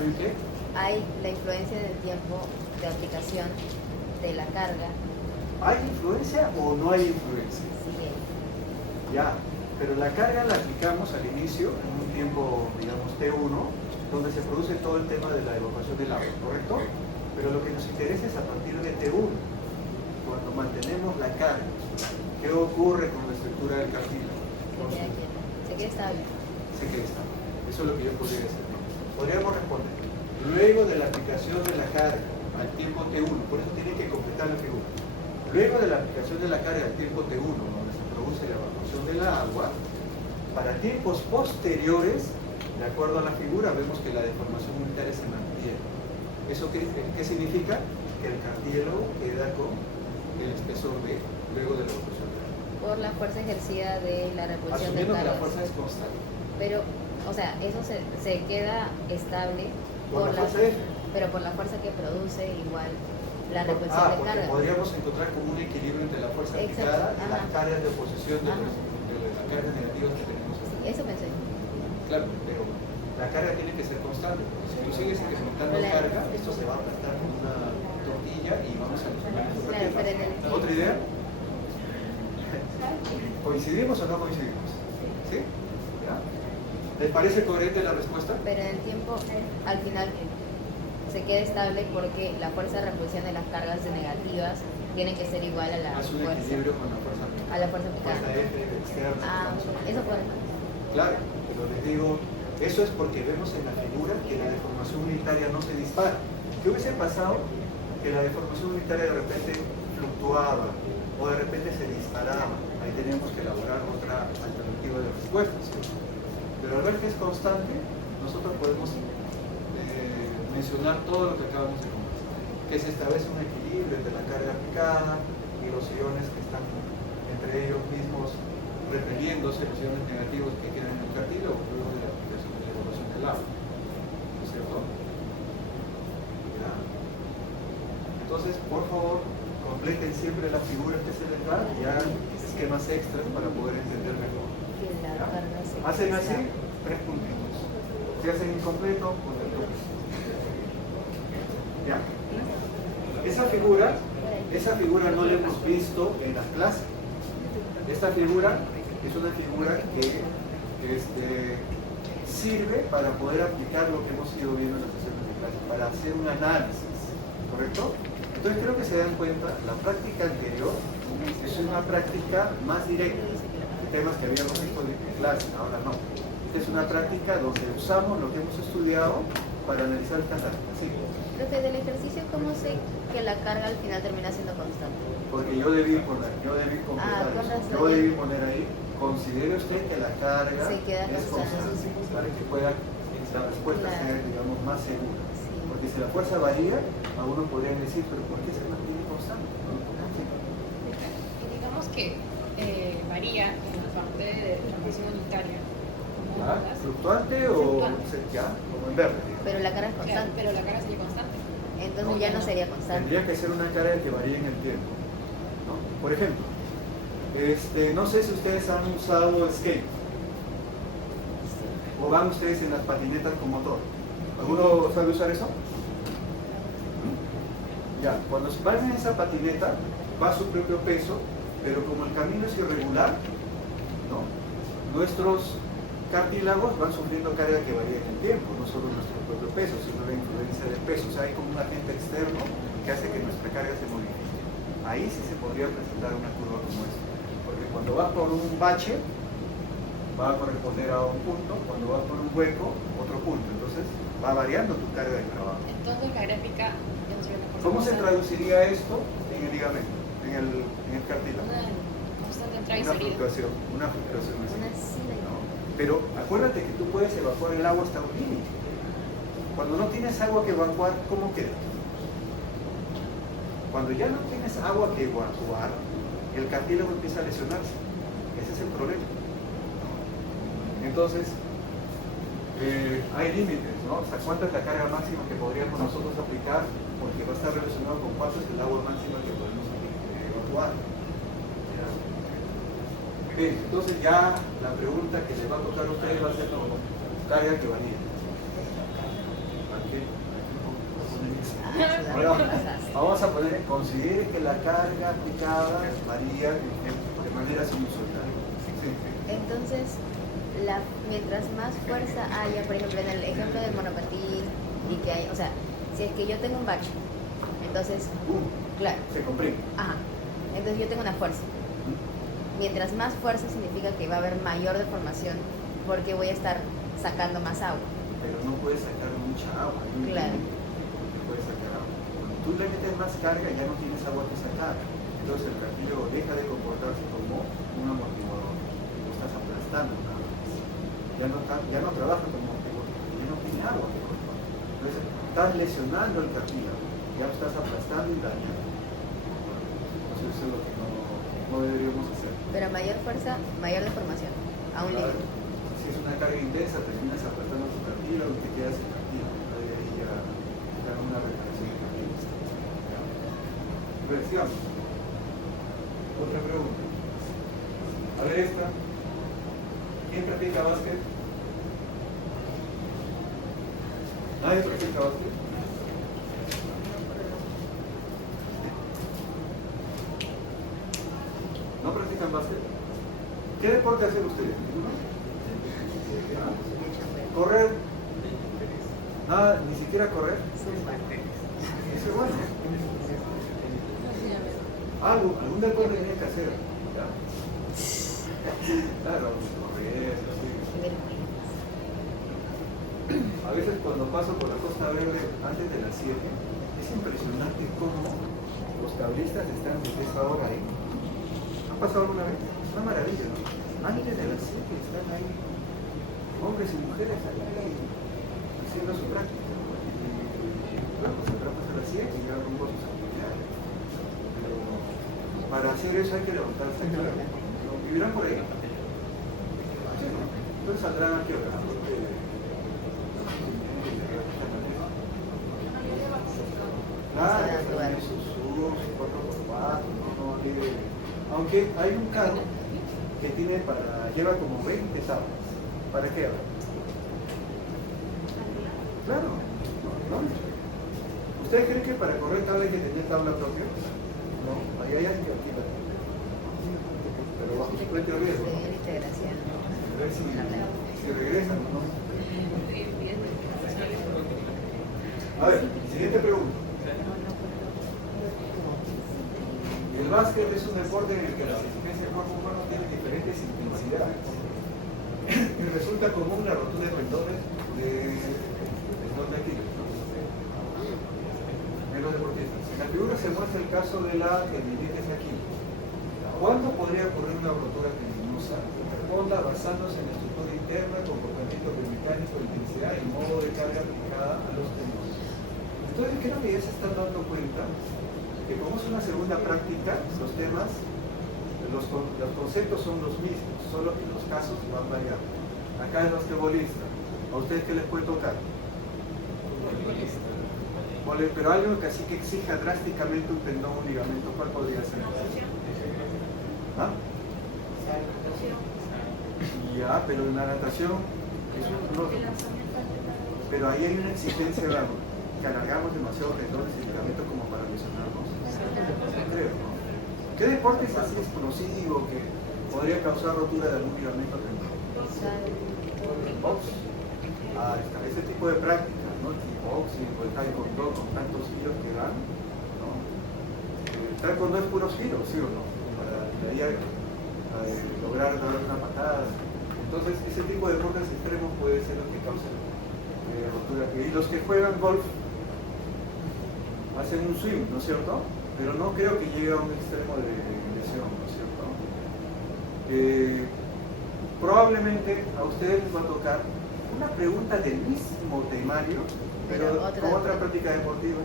¿Hay qué? Hay la influencia en el tiempo de aplicación de la carga. ¿Hay influencia o no hay influencia? Sí, Ya, pero la carga la aplicamos al inicio en un tiempo, digamos, T1, donde se produce todo el tema de la evacuación del agua, ¿correcto? Pero lo que nos interesa es a partir de T1, cuando mantenemos la carga. ¿Qué ocurre con la estructura del cartílago? se queda estable. Se queda estable. Eso es lo que yo podría decir. Podríamos responder, luego de la aplicación de la carga al tiempo T1, por eso tienen que completar la figura. Luego de la aplicación de la carga al tiempo T1, donde se produce la evacuación del agua, para tiempos posteriores, de acuerdo a la figura, vemos que la deformación unitaria se mantiene. ¿Eso qué significa? Que el cartílago queda con el espesor B luego de la evacuación del agua. Por la fuerza ejercida de la repulsión de Asumiendo que la cargas. fuerza es constante. Pero, o sea, eso se queda estable Por la fuerza F. pero por la fuerza que produce igual la repulsión de porque cargas. podríamos encontrar como un equilibrio entre la fuerza Exacto, aplicada y las ajá. cargas de oposición de Ajá. las cargas negativas que tenemos. Eso pensé. Claro, pero la carga tiene que ser constante, porque si tú sigues incrementando Claro. carga, esto se va a aplastar con una tortilla y vamos a resolver el Claro, pero en el- ¿Otra idea? ¿Coincidimos o no coincidimos? ¿Sí? ¿Ya? ¿Les parece coherente la respuesta? Pero en el tiempo, al final, se quede estable porque la fuerza de repulsión de las cargas negativas tiene que ser igual a la Haz un fuerza, equilibrio con la fuerza a la fuerza aplicada. fuerza F externa. Ah, eso puede. Claro, pero les digo, eso es porque vemos en la figura que la deformación unitaria no se dispara. ¿Qué hubiese pasado? Que la deformación unitaria de repente fluctuaba o de repente se disparaba. Ahí teníamos que elaborar otra alternativa de respuesta, ¿sí? Pero al ver que es constante, nosotros podemos mencionar todo lo que acabamos de conversar, que se establece un equilibrio entre la carga aplicada y los iones que están entre ellos mismos repeliéndose, los iones negativos que quedan en el cartílago luego de la aplicación de la evaluación del agua, ¿no es cierto? ¿Ya? Entonces, por favor, completen siempre las figuras que se les da y hagan esquemas extras para poder entender mejor. Que la ¿Ya? carga se Hacen así, extra. 3 puntitos. Si hacen incompleto, pues el doble. Ya. Esa figura no la hemos visto en las clases. Esta figura es una figura que sirve para poder aplicar lo que hemos ido viendo en las sesiones de clase, para hacer un análisis, ¿correcto? Entonces creo que se dan cuenta, la práctica anterior es una práctica más directa, de temas que habíamos visto en clase, ahora no. Esta es una práctica donde usamos lo que hemos estudiado para analizar estas gráficas. ¿Sí? Profe, del ejercicio, ¿cómo sé que la carga al final termina siendo constante? Porque yo debí completar con eso. razón. Yo debí poner ahí, considere usted que la carga Se queda es constante. constante, para que pueda la respuesta Claro. ser, digamos, más segura. Sí. Porque si la fuerza varía, algunos podrían decir, pero ¿por qué se mantiene constante? ¿No? Y digamos que varía en la parte de transmisión unitaria. como ¿Ah? ondas. ¿Fluctuante o ya? Como en verde? Digamos. Pero la carga es Claro, constante. pero la carga sería constante. Entonces ya no sería constante. Tendría que ser una carga que varíe en el tiempo, ¿no? Por ejemplo, no sé si ustedes han usado skate o van ustedes en las patinetas con motor. ¿Alguno sabe usar eso? Ya, cuando van en esa patineta va a su propio peso, pero como el camino es irregular, ¿no? Nuestros cartílagos van sufriendo carga que varía en el tiempo, no solo nuestro propio peso, sino la influencia del peso. O sea, hay como un agente externo que hace que nuestra carga se modifique. Ahí sí se podría presentar una curva como esta, porque cuando vas por un bache va a corresponder a un punto, cuando vas por un hueco, otro punto. Entonces va variando tu carga de trabajo. Entonces la gráfica ya no sería una cosa ¿Cómo se constante. traduciría esto en el ligamento, en el cartílago? Una constante entrada y Una salida. fluctuación, una fluctuación así. Una sila. ¿No? Pero acuérdate que tú puedes evacuar el agua hasta un límite. Cuando no tienes agua que evacuar, ¿cómo queda? Cuando ya no tienes agua que evacuar, el cartílago empieza a lesionarse. Ese es el problema. Entonces, hay límites, ¿no? O sea, ¿cuánta es la carga máxima que podríamos nosotros aplicar? Porque va a estar relacionado con cuánto es el agua máxima que podemos evacuar. ¿Ya? Bien, entonces ya la pregunta que les va a tocar a ustedes va a ser como carga que varía. Ahora vamos a poner, considere que la carga aplicada varía de manera sinusoidal. Sí. Entonces, mientras más fuerza haya, por ejemplo, en el ejemplo del monopatín, y que hay, o sea, si es que yo tengo un bache, entonces, claro, Se comprime. ajá, entonces yo tengo una fuerza. Mientras más fuerza significa que va a haber mayor deformación, porque voy a estar sacando más agua. Pero no puedes sacar mucha agua. Hay un Claro. límite que puedes sacar agua. Cuando tú le metes más carga, ya no tienes agua que sacar. Entonces el cartílago deja de comportarse como un amortiguador. Lo estás aplastando nada más. Ya no trabaja como amortiguador, porque ya no tiene agua que cortar. Entonces estás lesionando el cartílago. Ya lo estás aplastando y dañando. Entonces eso es lo que no deberíamos hacer. Pero mayor fuerza, mayor deformación, a un Claro. límite. Si es una carga intensa, terminas aplastando tu cartílago y te quedas sin cartílago. Entonces ahí ya dan una reparación de cartílago. Pues sigamos. Otra pregunta. A ver esta. ¿Quién practica básquet? ¿Nadie practica básquet? ¿No practican básquet? ¿Qué deporte hacen ustedes? ¿Ninguno? ¿Correr? Ah, ni siquiera correr. Zumba. Eso es bueno. Algún deporte tiene que hacer. ¿Ya? Claro, correr, así. Qué vergüenza. A veces cuando paso por la Costa Verde antes de las 7, es impresionante cómo los tablistas están desde esa hora ahí. ¿Han pasado alguna vez? Es una maravilla, ¿no? Antes de las 7 están ahí hombres y mujeres ahí haciendo su práctica. Y luego se atrapan a las 7 y ya rumbo a sus actividades. Pero para hacer eso hay que levantarse. ¿Vivirán por ahí? Sí, ¿no? Entonces saldrán aquí a hablar. Claro, también sus 4x4, no tiene. Aunque hay un carro que lleva como 20 tablas. ¿Para qué va? Claro, no. ¿Ustedes creen que para correr tabla hay que tener tabla propia? No, ahí hay alguien que alquila. Pero bajo su propio riesgo. A ver si regresan o no. A ver, siguiente pregunta. El básquet es un deporte en el que las exigencias del cuerpo humano tienen diferentes intensidades. Y resulta común la rotura de tendones de tendón de Aquiles, ¿no? En los deportistas. En la figura se muestra el caso de la tendinitis de Aquiles. ¿Cuándo podría ocurrir una rotura tendinosa? Responda basándose en la estructura interna, comportamiento biomecánico, intensidad y modo de carga aplicada a los tendones. Entonces creo que ya se están dando cuenta que como es una segunda práctica, los temas, los conceptos son los mismos, solo que los casos van variando. Acá es basquetbolista. ¿A ustedes qué les puede tocar? Pero algo que así que exija drásticamente un tendón o un ligamento, ¿cuál podría ser? ¿Ah? Ya, pero en la natación es un pero ahí hay una exigencia de algo. Que alargamos demasiado tendones y ligamentos como para lesionarnos. No creo, ¿no? ¿Qué deporte es así explosivo que podría causar rotura de algún ligamento tendón? ¿El box? Ah, está. Ese tipo de práctica, ¿no? El kickboxing o el taekwondo con tantos giros que dan, ¿no? El taekwondo es puros giros, ¿sí o no? Para de ahí lograr dar una patada. Entonces, ese tipo de deportes extremos puede ser lo que causa rotura. Y los que juegan golf hacen un swing, ¿no es cierto? Pero no creo que llegue a un extremo de lesión, ¿no es cierto? Probablemente a ustedes les va a tocar una pregunta del mismo temario, pero con otra práctica deportiva.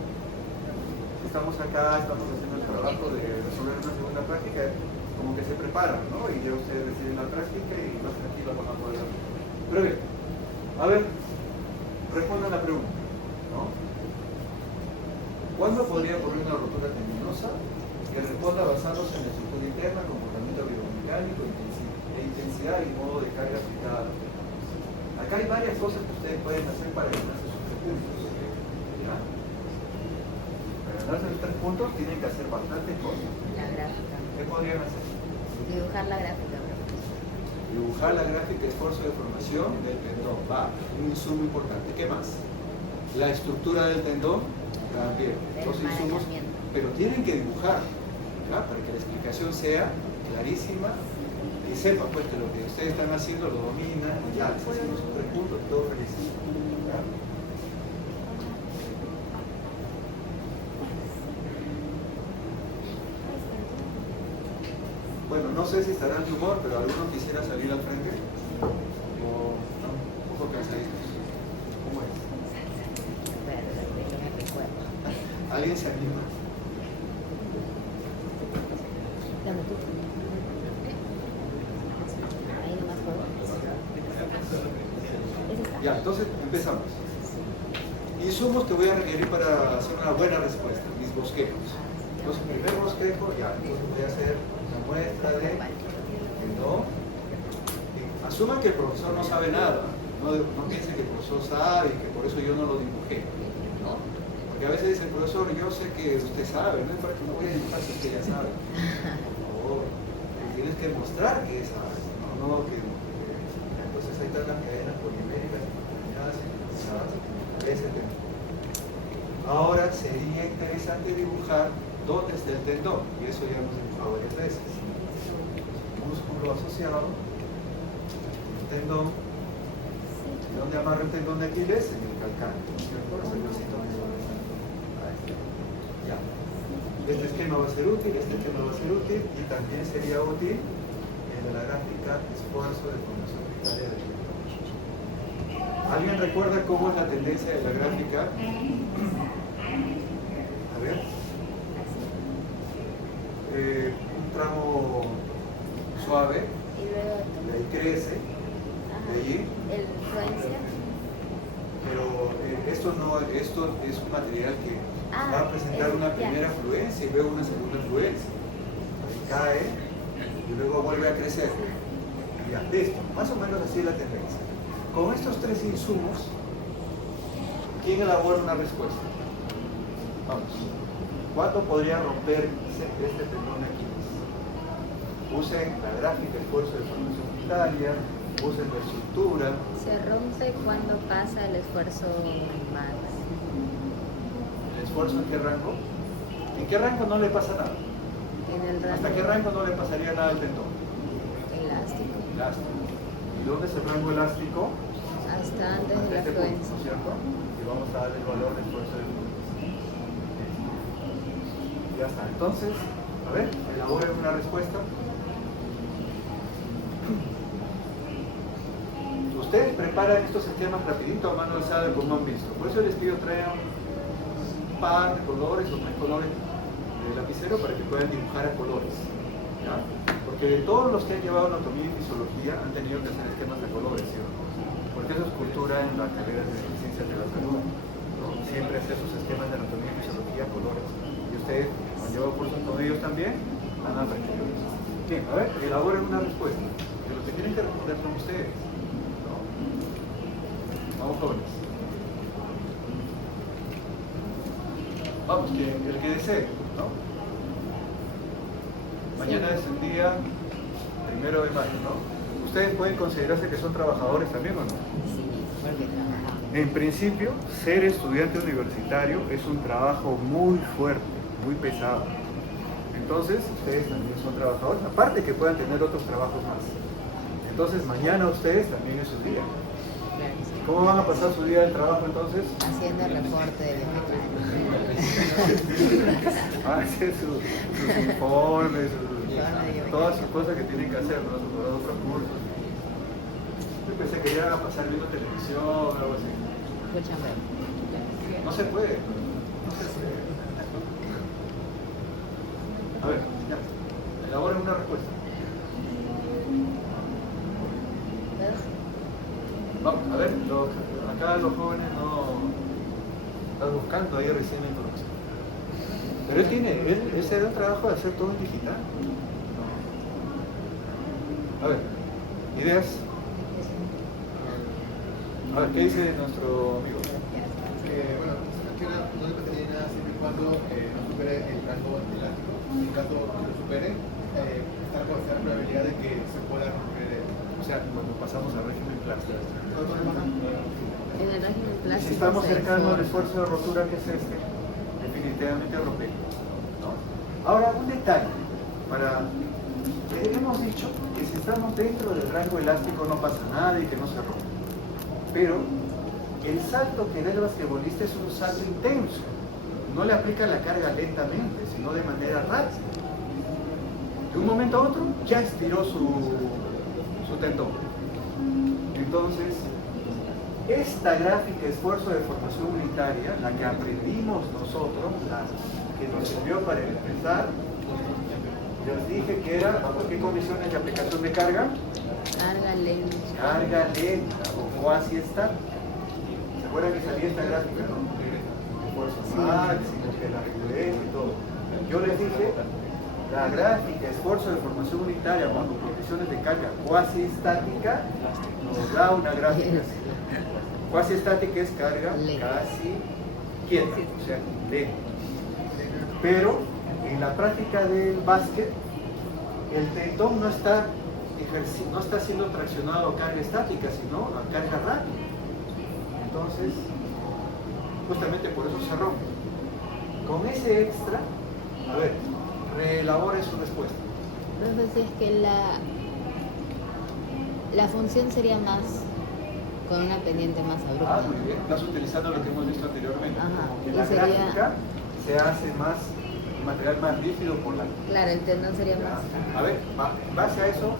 Estamos acá, estamos haciendo el trabajo de resolver una segunda práctica, como que se preparan, ¿no? Y ya ustedes deciden la práctica y más aquí la van a poder hacer. Pero bien, a ver, respondan la pregunta, ¿no? ¿Cuándo podría ocurrir una rotura tendinosa? Que responda basándose en la estructura interna, comportamiento biomecánico, intensidad y modo de carga aplicada a los tendones. Acá hay varias cosas que ustedes pueden hacer para ganarse sus 3 puntos. ¿Ya? Para ganarse sus 3 puntos tienen que hacer bastantes cosas. La gráfica. ¿Qué podrían hacer? Dibujar la gráfica. Dibujar la gráfica de esfuerzo de formación del tendón. Va, un insumo importante. ¿Qué más? La estructura del tendón. También, los insumos, pero tienen que dibujar, ¿ya? Para que la explicación sea clarísima y sepan pues que lo que ustedes están haciendo lo dominan y ya, les hacemos un 3 puntos, todo feliz. ¿Ya? Bueno, no sé si estarán de humor, pero alguno quisiera salir al frente o no, un poco cansaditos. ¿Cómo es? ¿Alguien se anima? Dame tú. Ahí nomás juego. Ya, entonces empezamos. Insumos que voy a requerir para hacer una buena respuesta, mis bosquejos. Entonces, el primer bosquejo, ya, entonces voy a hacer una muestra de tendón. Asuman que el profesor no sabe nada, no piensen que el profesor sabe y que por eso yo no lo dibujé, ¿no? Porque a veces dice el profesor, yo sé que usted sabe, no es para que no voy a dibujar si usted ya sabe. Por favor, tienes que mostrar que sabes, no que... Entonces ahí están las cadenas poliméricas, determinadas, sincronizadas. ese tendón. Ahora sería interesante dibujar dónde está el tendón, y eso ya hemos dibujado varias veces. Músculo asociado, tendón. ¿Dónde amarra el tendón de Aquiles? En el calcáneo, ¿cierto? Los huesitos que sobresalen. Ahí está. Ya. Este esquema va a ser útil, este esquema va a ser útil, y también sería útil el de la gráfica esfuerzo de formación unitaria del tendón. ¿Alguien recuerda cómo es la tendencia de la gráfica? A ver. Un tramo suave, Y luego de ahí crece, de allí. el influencia. Pero esto es un material que va a presentar una ya. primera fluencia y luego una segunda fluencia. Ahí cae y luego vuelve a crecer. Ya, listo. Más o menos así es la tendencia. Con estos tres insumos, ¿quién elabora una respuesta? Vamos. ¿Cuándo podría romperse este tendón aquí? Usen la gráfica esfuerzo de formación unitaria, usen la estructura. Se rompe cuando pasa el esfuerzo max. ¿El esfuerzo en qué rango? ¿En qué rango no le pasa nada? En el rango ¿Hasta qué rango no le pasaría nada al tendón? elástico. Elástico. ¿Y dónde es el rango elástico? Hasta antes de la Este punto, fluencia. ¿no es cierto? Y vamos a darle el valor del esfuerzo de fluencia. Ya está. Entonces, a ver, elaboren una respuesta. Ustedes preparan estos esquemas rapidito a mano alzada como han visto. Por eso les pido traigan un par de colores o 3 colores de lapicero para que puedan dibujar a colores. ¿Ya? Porque todos los que han llevado anatomía y fisiología han tenido que hacer esquemas de colores, ¿sí o no? Porque eso es cultura en las carreras de ciencias de la salud, ¿no? Siempre hacer sus esquemas de anatomía y fisiología a colores. Y ustedes han llevado cursos con ellos también, han aprendido eso. Bien, a ver, elaboren una respuesta. Que lo que tienen que responder son ustedes. Vamos, jóvenes. Vamos, el que desee, ¿no? Mañana es el día 1 de mayo, ¿no? ¿Ustedes pueden considerarse que son trabajadores también o no? Sí, porque trabajamos. En principio, ser estudiante universitario es un trabajo muy fuerte, muy pesado. Entonces, ustedes también son trabajadores, aparte que puedan tener otros trabajos más. Entonces, mañana ustedes también es su día. Claro que sí. ¿Cómo van a pasar su día de trabajo entonces? Haciendo el reporte de biomecánica. Hacer sus informes, todas sus cosas que tienen que hacer, ¿no? Sus otros cursos. Yo pensé que ya iban a pasar viendo televisión o algo así. Escúchame. No se puede. No se puede. A ver, ya. Elaboren una respuesta. Vamos, a ver, acá los jóvenes no están buscando ahí recién la información. Pero él se da el trabajo de hacer todo en digital. A ver, ideas. A ver, ¿qué dice nuestro amigo? Bueno, que no le pasaría nada siempre y cuando no supere el rango elástico. En caso que lo supere, está la probabilidad de que se pueda romper O sea, cuando pasamos al régimen plástico. En el régimen plástico. Si estamos se cercanos al deforma. esfuerzo de rotura que es este, definitivamente rompemos, ¿no? Ahora, un detalle. Hemos dicho que si estamos dentro del rango elástico no pasa nada y que no se rompe. Pero el salto que da el basquetbolista es un salto intenso. No le aplica la carga lentamente, sino de manera rápida. De un momento a otro ya estiró su tendón. Entonces, esta gráfica esfuerzo de formación unitaria, la que aprendimos nosotros, la que nos sirvió para empezar, les dije que era, ¿bajo qué condiciones de aplicación de carga? Carga lenta. Carga lenta o cuasi estática. ¿Se acuerdan que salía esta gráfica, no? Esfuerzo máximo, que la fluidez y todo. Yo les dije, la gráfica esfuerzo de formación unitaria bajo condiciones de carga cuasi estática nos da una gráfica así. Cuasi estática es carga casi quieta, o sea, lenta. Pero en la práctica del básquet, el tendón no está siendo traccionado a carga estática, sino a carga rápida. Entonces, justamente por eso se rompe. Con ese extra, a ver, reelabore su respuesta. Profe, si es que la función sería más con una pendiente más abrupta. Ah, muy bien. Estás utilizando lo que hemos visto anteriormente. Ajá. Como que Y la sería- gráfica se hace más, el material más rígido por la. Claro, el tendón sería Ya. más. A ver, base a eso,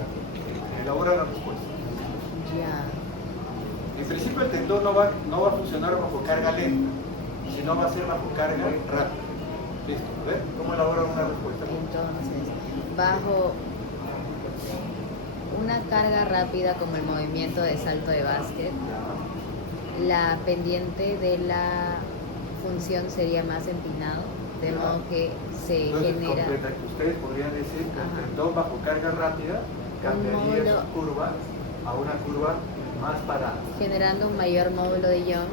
elabora la respuesta. Ya. En principio el tendón no va a funcionar bajo carga lenta, sino va a ser bajo carga rápida. Listo, a ver, ¿cómo elabora una respuesta? Entonces, bajo una carga rápida como el movimiento de salto de básquet, Ya. la pendiente de la función sería más empinado, de modo que se Entonces, genera ustedes podrían decir que el Ajá. tendón bajo carga rápida cambiaría módulo- su curva a una curva más parada. generando un mayor módulo de Young,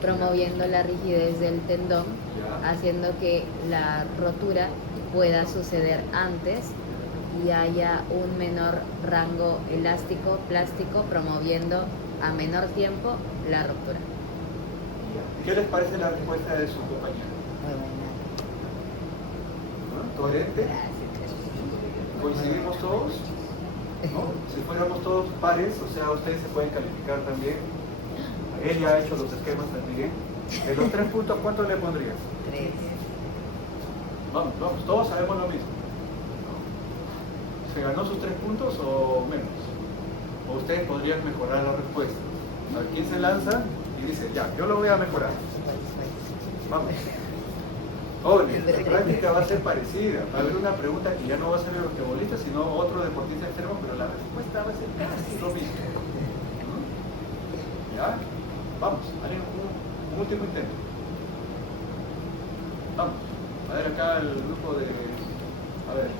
promoviendo la rigidez del tendón, Ya. haciendo que la rotura pueda suceder antes y haya un menor rango elástico, plástico, promoviendo a menor tiempo la ruptura. ¿Qué les parece la respuesta de su compañero? Muy buena. ¿No? ¿Coherente? ¿Coincidimos todos? ¿No? Si fuéramos todos pares, o sea, ustedes se pueden calificar también. Él ya ha hecho los esquemas también. De los 3 puntos, ¿cuánto le pondrías? 3. Vamos, todos sabemos lo mismo. ¿Se ganó sus 3 puntos o menos? O ustedes podrían mejorar la respuesta. A ver, ¿quién se lanza y dice, ya, yo lo voy a mejorar? Vamos. Oye, la práctica va a ser parecida. Va a haber una pregunta que ya no va a ser de basquetbolista, sino otro deportista extremo, pero la respuesta va a ser casi lo mismo. ¿Ya? Vamos, hagan un último intento. Vamos. A ver acá el grupo de... A ver,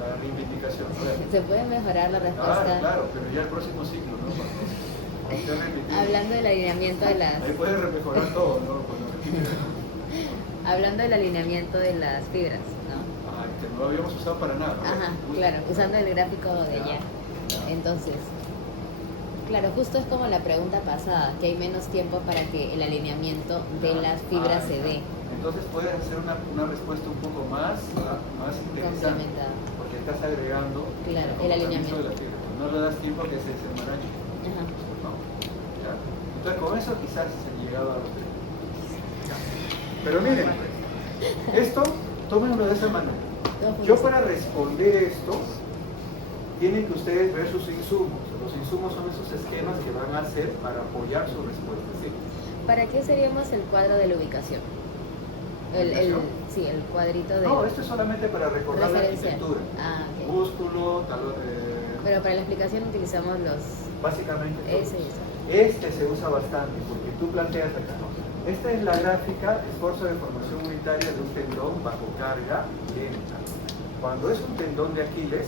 la reivindicación. A ver. Se puede mejorar la respuesta Claro, pero ya el próximo ciclo, ¿no? Cuando usted repite. hablando del alineamiento de las Ahí puede mejorar todo, ¿no? Cuando repite. hablando del alineamiento de las fibras, ¿no? Que no lo habíamos usado para nada. ¿no? Ajá, claro, usando el gráfico de ayer. Entonces, claro, justo es como la pregunta pasada, que hay menos tiempo para que el alineamiento de las fibras se dé. Entonces puedes hacer una respuesta un poco más interesante. Complementada. Porque estás agregando Claro, el comportamiento alineamiento. de la fibra. No le das tiempo a que se desenmarañe. Ajá. ¿No? ¿Ya? Entonces con eso quizás se han llegado a los 3. Pero miren, esto, tómenlo de esa manera. Yo para responder esto, tienen que ustedes ver sus insumos. Los insumos son esos esquemas que van a hacer para apoyar su respuesta. ¿Sí? ¿Para qué seríamos el cuadro de la ubicación? Sí, el cuadrito de No, esto es solamente para recordar la referencia. arquitectura. Ah, ok. Músculo, Pero para la explicación utilizamos los básicamente todo. ese y ese. Este se usa bastante porque tú planteas acá, ¿no? Esta es la gráfica esfuerzo de formación unitaria de un tendón bajo carga lenta. Cuando es un tendón de Aquiles,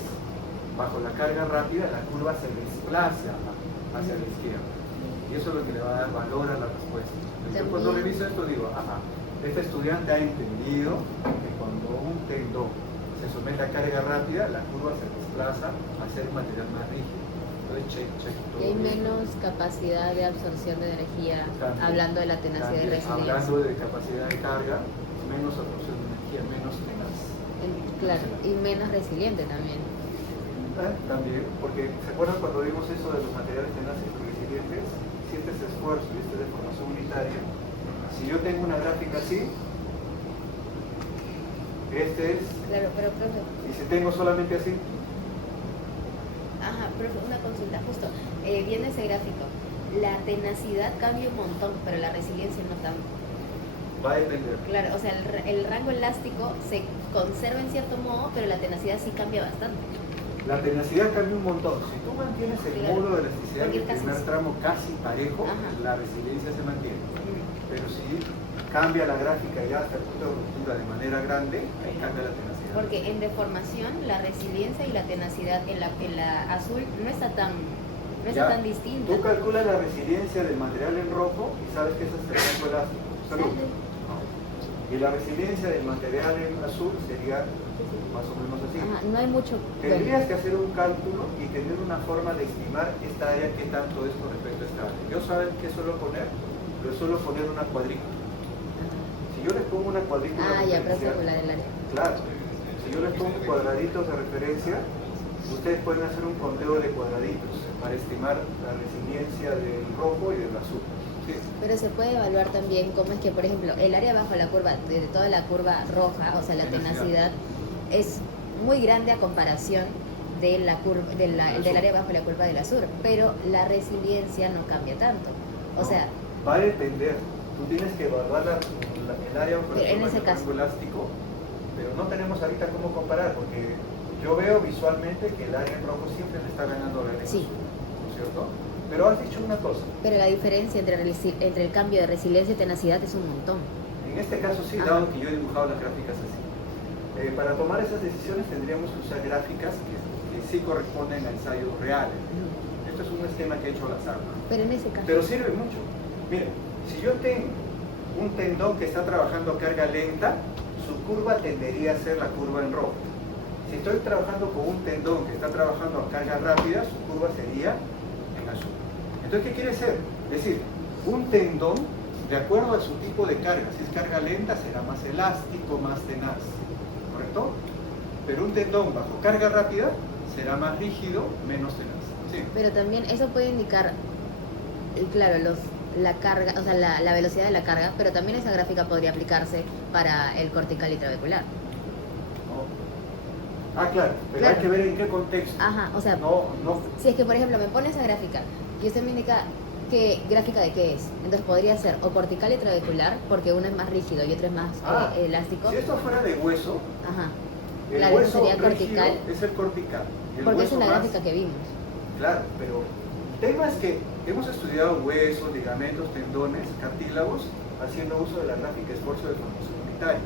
bajo la carga rápida, la curva se desplaza hacia la izquierda. Y eso es lo que le va a dar valor a la respuesta. Yo cuando reviso esto digo, ajá, este estudiante ha entendido que cuando un tendón se somete a carga rápida, la curva se desplaza a ser un material más rígido. Entonces, check. Y hay menos capacidad de absorción de energía, También. hablando de la tenacidad y También, resiliencia. hablando de capacidad de carga, menos absorción de energía, menos tenaz. Claro, y menos resiliente también. También, porque ¿se acuerdan cuando vimos eso de los materiales tenaces y resilientes? Si este es esfuerzo y este es de formación unitaria, si yo tengo una gráfica así, este es, Claro, pero profe, y si tengo solamente así, ajá, profe, una consulta, justo, viene ese gráfico. La tenacidad cambia un montón, pero la resiliencia no tanto. va a depender. Claro, o sea, el rango elástico se conserva en cierto modo, pero la tenacidad sí cambia bastante. La tenacidad cambia un montón. Si tú mantienes el Claro. módulo de elasticidad Porque del casi primer es- tramo casi parejo, Ajá. la resiliencia se mantiene. Pero si cambia la gráfica ya hasta el punto de ruptura de manera grande, ahí cambia la tenacidad. Porque en deformación la resiliencia y la tenacidad en la azul no está tan Ya, distinta. Tú calculas la resiliencia del material en rojo y sabes que ese es el rango elástico. Salud. Sale. ¿No? Y la resiliencia del material en azul sería más o menos así. Ajá, no hay mucho. Tendrías que hacer un cálculo y tener una forma de estimar esta área, qué tanto es con respecto a esta área. Yo saben qué suelo poner, pero suelo poner una cuadrícula. pongo una cuadrícula Ah, ya, para referencial, calcular el área. claro, si yo les pongo cuadraditos de referencia, ustedes pueden hacer un conteo de cuadraditos para estimar la resiliencia del rojo y del azul. ¿Sí? Pero se puede evaluar también cómo es que, por ejemplo, el área bajo la curva, de toda la curva roja, o sea, la tenacidad, es muy grande a comparación de la curva, del área bajo la curva del azul, pero la resiliencia no cambia tanto. O sea, va a depender. Tú tienes que evaluar el área bajo la pero en curva ese del caso, rango elástico, pero no tenemos ahorita cómo comparar, porque yo veo visualmente que el área en rojo siempre le está ganando al área en Sí. azul, ¿no es cierto? Pero has dicho una cosa. pero la diferencia entre el cambio de resiliencia y tenacidad es un montón. En este caso sí, Ajá. dado que yo he dibujado las gráficas así. Para tomar esas decisiones tendríamos que usar gráficas que sí corresponden a ensayos reales. Esto es un esquema que he hecho al azar, ¿no? Pero en ese caso, Pero sirve mucho. Miren, si yo tengo un tendón que está trabajando a carga lenta, su curva tendería a ser la curva en rojo. Si estoy trabajando con un tendón que está trabajando a carga rápida, su curva sería en azul. Entonces, ¿qué quiere ser? Es decir, un tendón, de acuerdo a su tipo de carga, si es carga lenta, será más elástico, más tenaz, ¿correcto? Pero un tendón bajo carga rápida será más rígido, menos tenaz. Sí. pero también eso puede indicar, claro, la carga, o sea, la velocidad de la carga, pero también esa gráfica podría aplicarse para el cortical y trabecular. Ah, claro, pero Claro. hay que ver en qué contexto. Ajá, o sea, No, si es que, por ejemplo, me pone esa gráfica y usted me indica qué gráfica de qué es, entonces podría ser o cortical y trabecular, porque uno es más rígido y otro es más elástico. si esto fuera de hueso, Ajá, el claro, eso hueso sería rígido cortical, es el cortical. Y el porque esa hueso es la más- gráfica que vimos. Claro, pero el tema es que hemos estudiado huesos, ligamentos, tendones, cartílagos, haciendo uso de la gráfica esfuerzo de formación unitaria.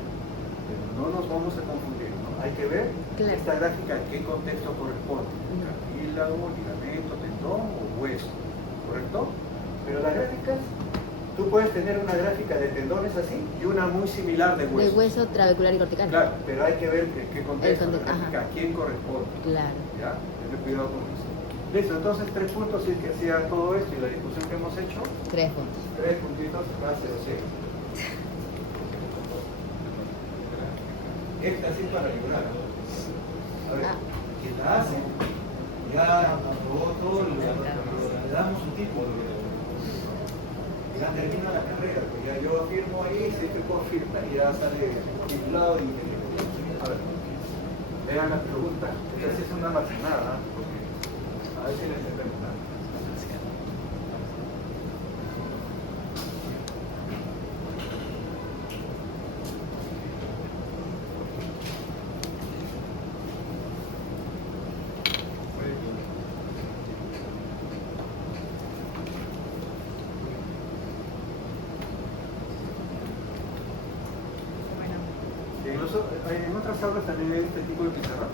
Pero no nos vamos a confundir, ¿no? Hay que ver Claro. esta gráfica a qué contexto corresponde. Ujú. Cartílago, ligamento, tendón o hueso, ¿correcto? Pero las gráficas, tú puedes tener una gráfica de tendones así y una muy similar de De huesos. hueso, trabecular y cortical. Claro, pero hay que ver qué contexto, la contexto, gráfica, ajá. a quién corresponde. Claro. ¿Ya? Tener cuidado con eso. Listo, entonces 3 puntos si es que hacía todo esto y la discusión que hemos hecho. 3 puntos. 3 puntitos, gracias, sí. Esta sí es para librar. A ver, Ah. ¿qué la hace? Ya todo le damos un tipo. Ya termina la carrera, pues ya yo firmo ahí, si te puedo firmar y ya sale titulado y a ver, vean la pregunta. Esta sí es una marginada, porque a ver si les entendemos. En otras aulas también hay este tipo de pizarra,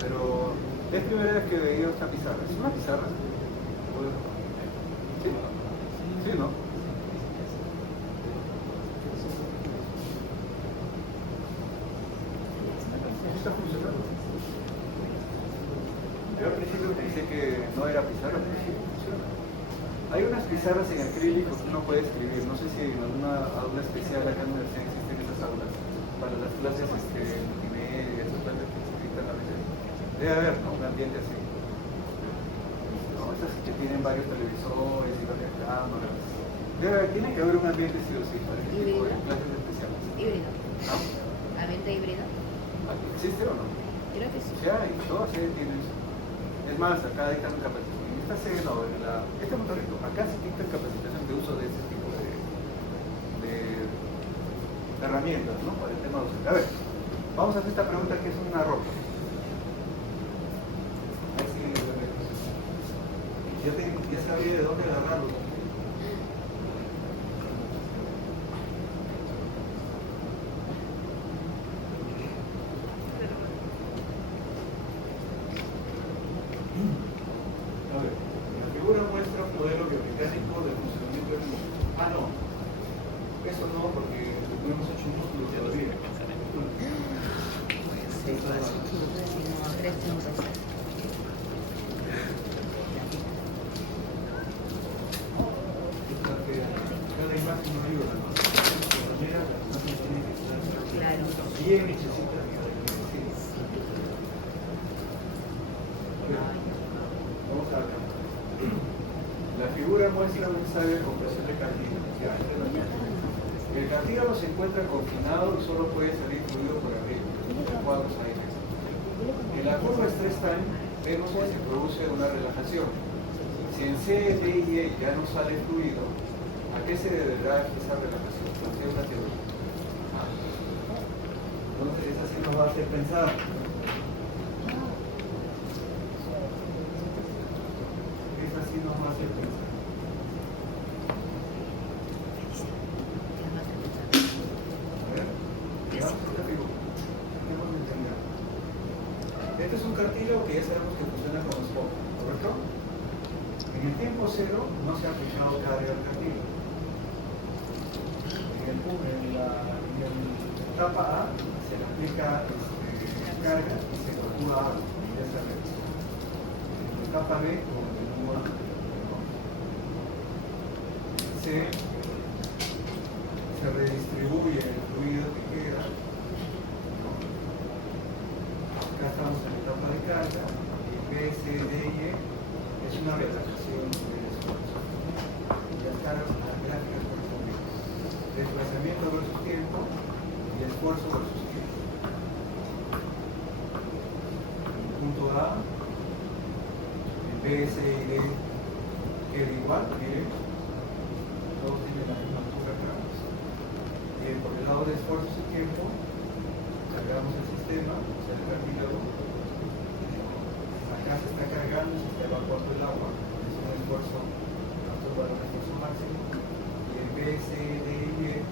pero es primera vez que veía esta pizarra. ¿Es una pizarra? ¿Sí? ¿Sí, no? ¿Está funcionando? Yo al principio pensé que no era pizarra, pero sí funciona. Hay unas pizarras en acrílico que uno puede escribir. No sé si en alguna aula especial acá en la universidad existen esas aulas para las clases multimedia, esas clases que se dictan a veces. Debe haber, ¿no? Un ambiente así. ¿No? Esas que tienen varios televisores y varias cámaras. Tiene que haber un ambiente sí o sí para este tipo de clases especiales. Híbrido. ¿No? ¿Ambiente híbrido? ¿Existe o no? Creo que sí. Sí hay, todas tienen eso. Es más, acá dictan capacitación. En esta sede no, este motorito, acá se dictan capacitación de uso de ese tipo de herramientas, ¿no? Para el tema docente. A ver, vamos a hacer esta pregunta que es una ropa. A ver si ya sabía de dónde agarrarlo. A ver, la figura muestra un modelo biomecánico de funcionamiento del músculo. Ah, no. Eso no, porque no hemos hecho un músculo todavía. Sí, no, 3 puntos. Cada imagen no ayuda, ¿no? ¿Quién necesita medicina? Vamos a ver. La figura muestra un ensayo de compresión de cartílago. El cartílago se encuentra confinado y solo puede salir fluido por arriba. El cuadro está ahí. En la curva stress time vemos que se produce una relajación. Si en C, D y E ya no sale fluido, ¿a qué se deberá esa relajación? Plantea una teoría. Entonces esa sí nos va a hacer pensar. Esa sí nos va a hacer pensar. A ver, veamos esta figura. Tenemos que entender. Este es un cartílago que ya sabemos que funciona como esponja, ¿correcto? En el tiempo cero no se ha aplicado carga al cartílago. En la etapa A se le aplica carga y se evacúa agua y ya se reduce. En la etapa B continúa. Se redistribuye el fluido que queda. Acá estamos en la etapa de carga y B, C, D y E es una relajación del esfuerzo. Y las cargas gráficas corresponden. Desplazamiento versus tiempo y esfuerzo versus tiempo. El punto A, el B, C y D queda igual, miren. Todos tienen la misma altura acá. Y por el lado de esfuerzos y tiempo, cargamos el sistema, o sea, el cartílago. Acá se está cargando, se está evacuando el agua, es un esfuerzo, nosotros para un esfuerzo máximo. Y en B, C, D y E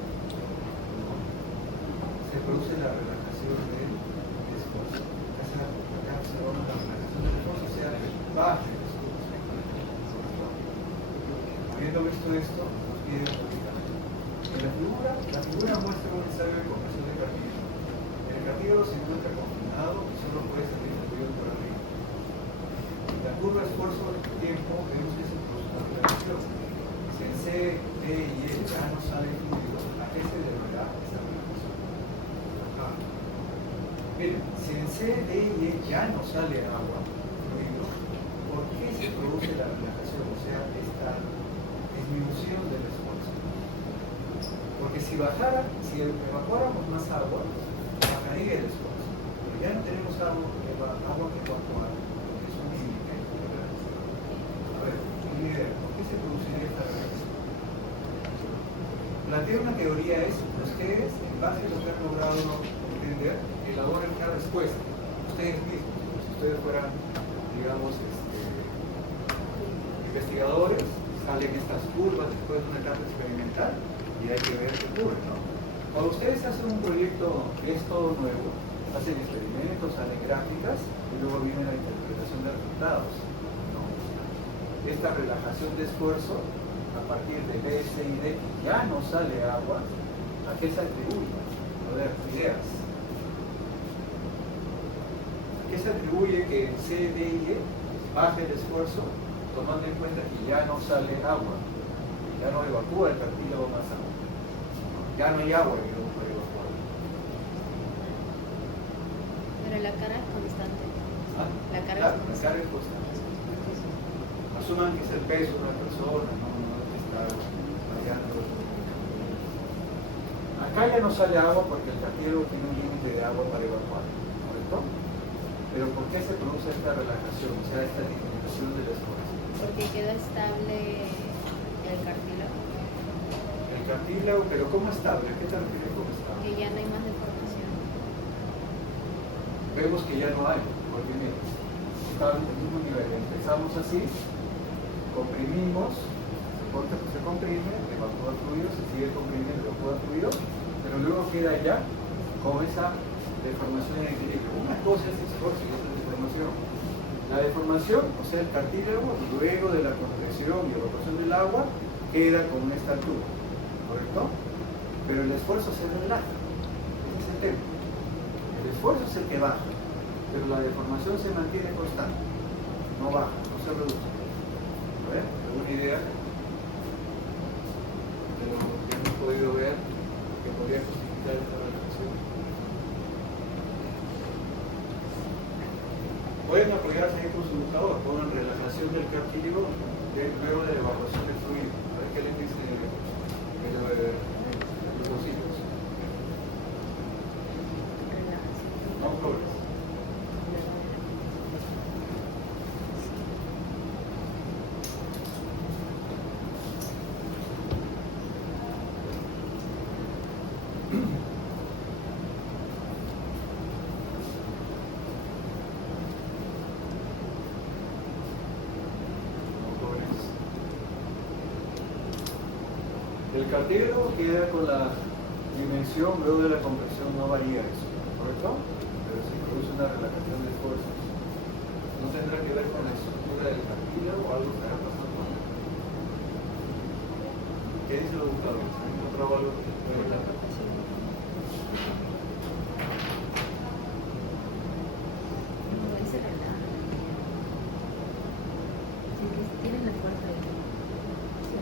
se produce la relajación del esfuerzo. Acá se da la relajación del esfuerzo, o sea, baja el esfuerzo. Habiendo visto esto, nos pide ahorita. En la figura muestra un ensayo de compresión de cartílago. El cartílago se encuentra confinado y solo puede salir fluido por arriba. En la curva esfuerzo de tiempo vemos que se produce una relajación. Si en C, D y E ya no sale fluido, ¿a qué se deberá esa relajación? Miren, si en C, D y E ya no sale agua, fluido, ¿por qué se produce la relajación? O sea, esta disminución del esfuerzo. Porque si evacuáramos más agua, bajaría el esfuerzo. Pero ya no tenemos agua que evacuar, porque es un límite. A ver, una idea, ¿por qué se produciría esta relajación? Plantea una teoría es, ustedes, en base a lo que han logrado entender, elaboran una respuesta. Ustedes mismos, si ustedes fueran, digamos, investigadores, salen estas curvas después de una etapa experimental y hay que ver qué ocurre, ¿no? Cuando ustedes hacen un proyecto que es todo nuevo, hacen experimentos, salen gráficas y luego viene la interpretación de resultados, ¿no? Esta relajación de esfuerzo a partir de B, C y D ya no sale agua, ¿a qué se atribuye? A ver, ideas. ¿A qué se atribuye que en C, D y E baje el esfuerzo tomando en cuenta que ya no sale agua, ya no evacúa el cartílago más agua, ya no hay agua que no puede evacuar? Pero la carga es constante. ¿Ah? La carga Claro, es la constante. carga es constante. Asuman que es el peso de una persona, no que está variando. Acá ya no sale agua porque el cartílago tiene un límite de agua para evacuar, ¿correcto? Pero ¿por qué se produce esta relajación, o sea, esta disminución del esfuerzo? Porque quedó estable el cartílago. El cartílago, pero ¿cómo estable? ¿A qué te refieres con estable? Que ya no hay más deformación. Vemos que ya no hay, porque mira, estamos en el mismo nivel. Empezamos así, comprimimos, se comprime, evacúa fluido, se sigue comprimiendo, evacúa fluido, pero luego queda ya con esa deformación en equilibrio. Una cosa es esfuerzo y otra es deformación. La deformación, o sea, el cartílago, luego de la compresión y evacuación del agua, queda con esta altura, ¿correcto? Pero el esfuerzo se relaja, ese es el tema. El esfuerzo es el que baja, pero la deformación se mantiene constante, no baja, no se reduce. A ver, ¿alguna idea de lo que hemos podido ver que podría justificar esta relación? con su buscador, pongan relajación del cartílago luego de la evacuación del fluido. A ver qué le dice los bolsillos. No progres. El cartílago queda con la dimensión luego de la compresión, no varía eso, ¿correcto? Pero se produce una relajación de fuerzas. No tendrá que ver con la estructura del cartílago o algo que estará pasando. ¿Qué dice el buscador? ¿Han encontrado algo que puede hablar? No dice nada. Sí, que tienen la fuerza ahí. Sí,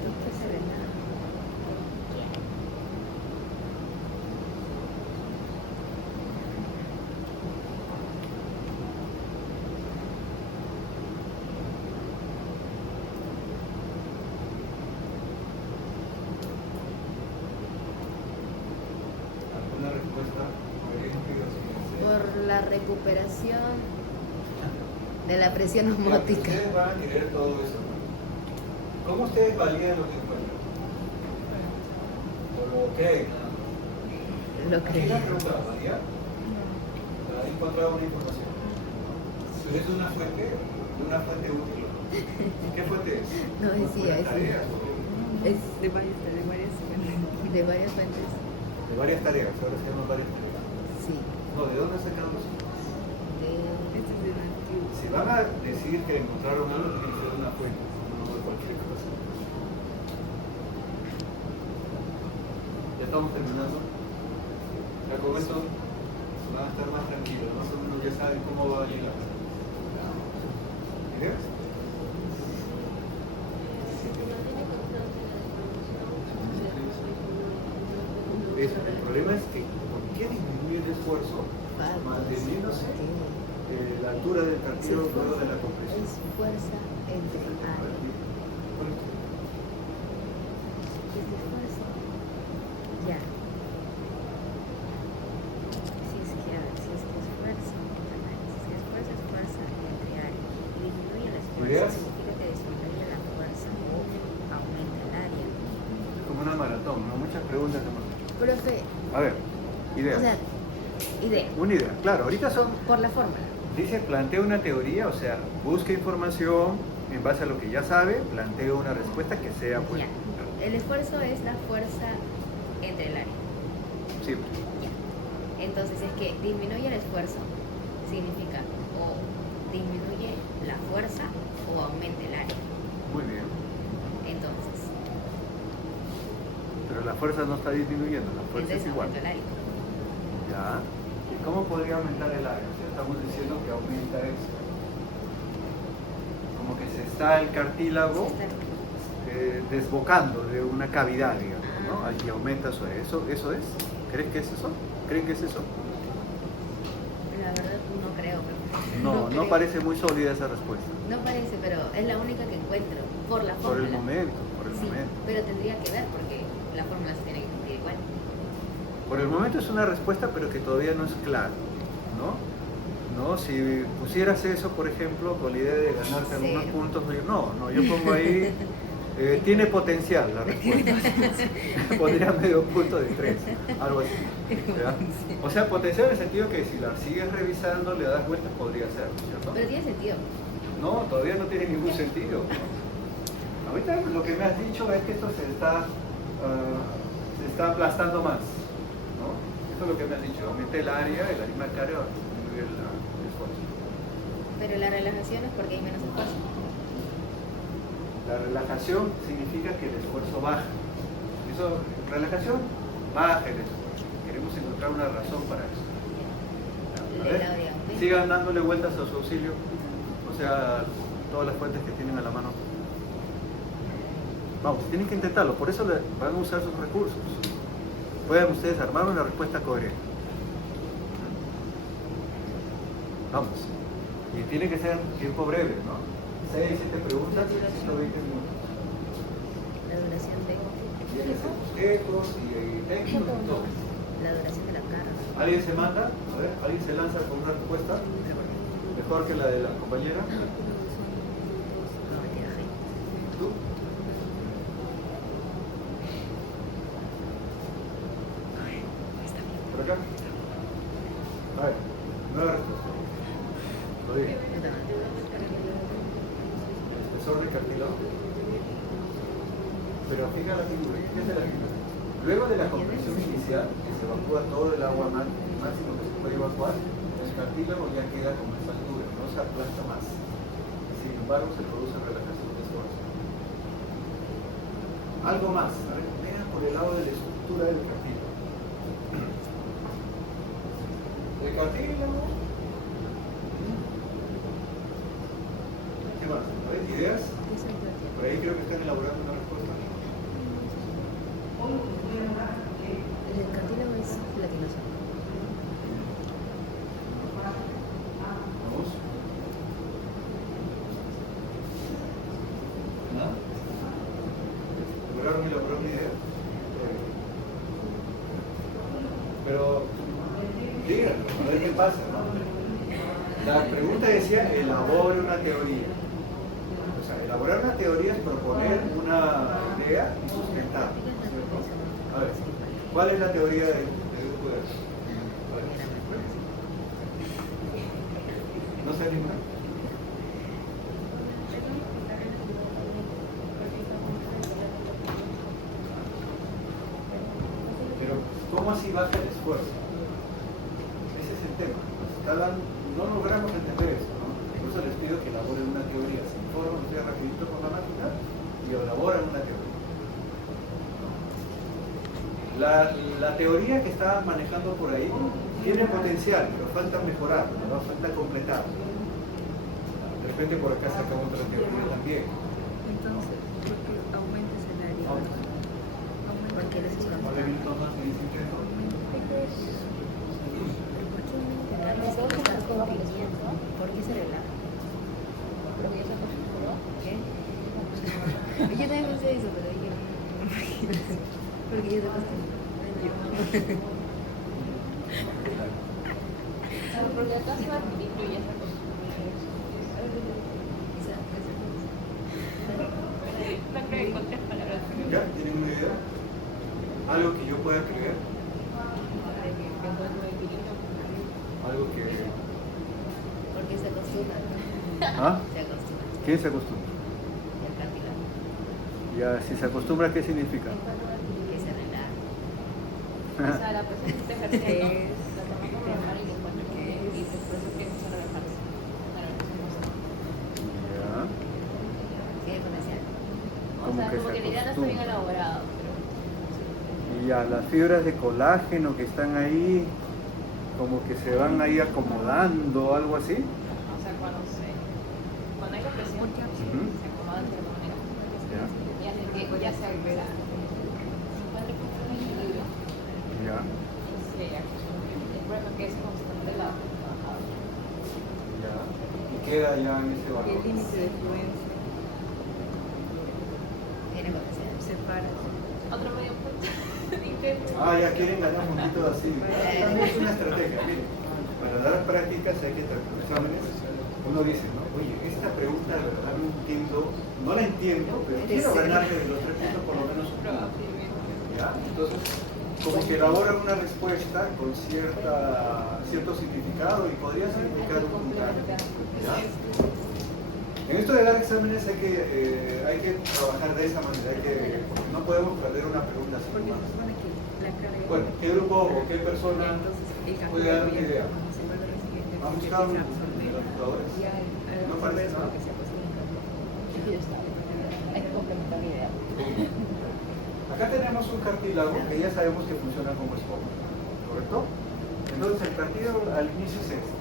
no se ve nada. ¿Alguna respuesta? Por la recuperación de la presión osmótica. Ustedes van a querer todo eso. ¿Cómo ustedes validan lo que encuentran? ¿O lo creen? Lo ¿Quién creo. la pregunta? ¿Validar? ¿Ha encontrado una información? ¿Pero es de una fuente útil? ¿Qué fuente es? No decía eso. ¿Tareas? Es De varias fuentes. de varias fuentes. De varias tareas, ahora se llaman varias tareas. Sí. No, ¿de dónde sacaron los? De... Este es de la antigua. Si van a decir que encontraron algo, tiene que ser de una fuente, no de cualquier cosa. Ya estamos terminando. Ya con esto van a estar más tranquilos, más o menos ya saben cómo va a llegar. ¿Ideas? El problema es que, ¿por qué disminuye el esfuerzo manteniéndose la altura del cartílago luego de la compresión? Es fuerza entre área. Es de fuerza. Ya. Si es que, a ver, si es que es fuerza, si es que es fuerza entre área. Y disminuye el esfuerzo, ¿Ideas? significa que disminuye la fuerza o aumenta el área. Es como una maratón, ¿no? Muchas preguntas. Profe, A ver, idea. o sea, idea, Una idea. Claro, ahorita son. por la fórmula. Dice, plantea una teoría, o sea, busca información en base a lo que ya sabe, plantea una respuesta que sea buena. Ya. El esfuerzo es la fuerza entre el área. Siempre. Ya. Entonces, es que disminuye el esfuerzo, significa o disminuye la fuerza o aumenta el área. Muy bien. Entonces, Pero la fuerza no está disminuyendo, la fuerza es igual. aumenta el área. ¿Ya? ¿Y cómo podría aumentar el área? O sea, estamos diciendo que aumenta eso. Como que se está el cartílago desbocando de una cavidad, digamos, ¿no? Y aumenta su área. ¿Eso es? ¿Crees que es eso? ¿Creen que es eso? La verdad, no creo. No creo. parece muy sólida esa respuesta. No parece, pero es la única que encuentro por la Por fórmula. el momento. Sí, pero tendría que ver porque la fórmula se tiene que cumplir igual. Por el momento es una respuesta, pero que todavía no es clara, ¿no? ¿No? Si pusieras eso, por ejemplo, con la idea de ganarte algunos Cero. puntos, no, yo pongo ahí, tiene potencial la respuesta. Pondría medio punto de 3, algo así. ¿ya? O sea, potencial en el sentido que si la sigues revisando, le das vueltas, podría ser, ¿cierto? Pero tiene sentido. No, todavía no tiene ningún sentido. Ahorita lo que me has dicho es que esto se está aplastando más, ¿no? Eso es lo que me has dicho, aumenta el área y la misma carga disminuye el esfuerzo. Pero la relajación es porque hay menos esfuerzo. La relajación significa que el esfuerzo baja. Eso, relajación, baja el esfuerzo. Queremos encontrar una razón para eso. A ver, La área aumenta. sigan dándole vueltas a su auxilio, o sea, todas las fuentes que tienen a la mano. Vamos, tienen que intentarlo, por eso van a usar sus recursos. Pueden ustedes armar una respuesta coherente. Vamos. Y tiene que ser tiempo breve, ¿no? 6, 7 preguntas, 120 minutos. La duración de... Tiene que ser objetos y técnicos y todo. La duración de la carga. ¿Alguien se manda? A ver, ¿alguien se lanza con una respuesta? Mejor que la de la compañera. ¿Tú? ¿Por acá? A ver, nueva respuesta. Lo dije. Espesor de cartílago. Pero fija la figura, fíjate la figura. Luego de la compresión inicial, que se evacúa todo el agua máximo que se puede evacuar, el cartílago ya queda con esa altura, no se aplasta más. Sin embargo, se produce relajación de esfuerzo. Algo más, a ver, vean por el lado de la estructura del cartílago. El cartílago. ¿Qué más? A ver, ideas. Por ahí creo que están elaborando una respuesta. El cartílago es gelatinoso. Vamos. ¿Nada? ¿Lograron elaborar una idea? Pero, digan, a ver qué pasa, ¿no? La pregunta decía, elabore una teoría. O sea, elaborar una teoría es proponer una idea y sustentarla, ¿cierto? A ver, ¿cuál es la teoría del grupo de datos? ¿No se anima? Pero, ¿cómo así baja el esfuerzo? Ese es el tema. No logramos entender eso, ¿no? Por eso les pido que elaboren una teoría. Se informan ustedes rapidito con la máquina y elaboran una teoría. La teoría que estaban manejando por ahí tiene potencial, pero falta mejorar, ¿no? Falta completar. De repente por acá sacamos otra teoría también. Entonces, ¿por qué aumenta ese área? Porque los ¿Cuál es el tono que dicen que no? ¿Por qué se relaja? Porque ya se acostumbró. ¿Qué? Yo también pensé eso, pero dije, porque yo te acostumbro. Porque acá se va a equilibrio y ya se acostumbró. No creo que con 3 palabras. ¿Ya? ¿Tienen una idea? Algo que yo pueda creer, algo que... Porque se acostumbra. ¿Ah? Se acostumbra. ¿Quién se acostumbra? El cartílago. Ya, si se acostumbra, ¿qué significa? Que se relaja. O sea, la persona que está ejerciendo la toma como normal y después y después empieza a relajarse. Ya. Sigue con ese algo. O sea, como que la idea no está bien elaborada, pero... Y ya, las fibras de colágeno que están ahí, como que se van ahí acomodando, algo así. O sea, cuando hay compresión, se acomodan de alguna manera. Ya. Y hacen que ya se encuentre un equilibrio. Ya. Sí, el problema es que es constante la bajada. Ya. Y queda ya en ese Y valor. el límite de fluencia Tiene potencial. se para. Otro medio punto. Intento. Ah, ya quieren ganar puntitos así. También es una estrategia. Miren, para dar prácticas hay que tratar exámenes. Uno dice, ¿no? Oye, esta pregunta de verdad no entiendo, no la entiendo, pero quiero ganarme de los 3 puntos por lo menos un punto. ¿Ya? Entonces, como que elaboran una respuesta con cierto significado y podría significar un puntaje. ¿Ya? En esto de dar exámenes hay que trabajar de esa manera, porque no podemos perder una pregunta así. Porque se supone que la carga. Bueno, ¿qué grupo o qué persona Entonces, el puede dar una idea? cuando se vuelve recipiente, ¿Han se buscado empieza a de absorber. los jugadores? No parece nada. Porque se acostumbra. Hay que complementar la idea. Acá tenemos un cartílago que ya sabemos que funciona como esponja, ¿correcto? Entonces el cartílago al inicio es este.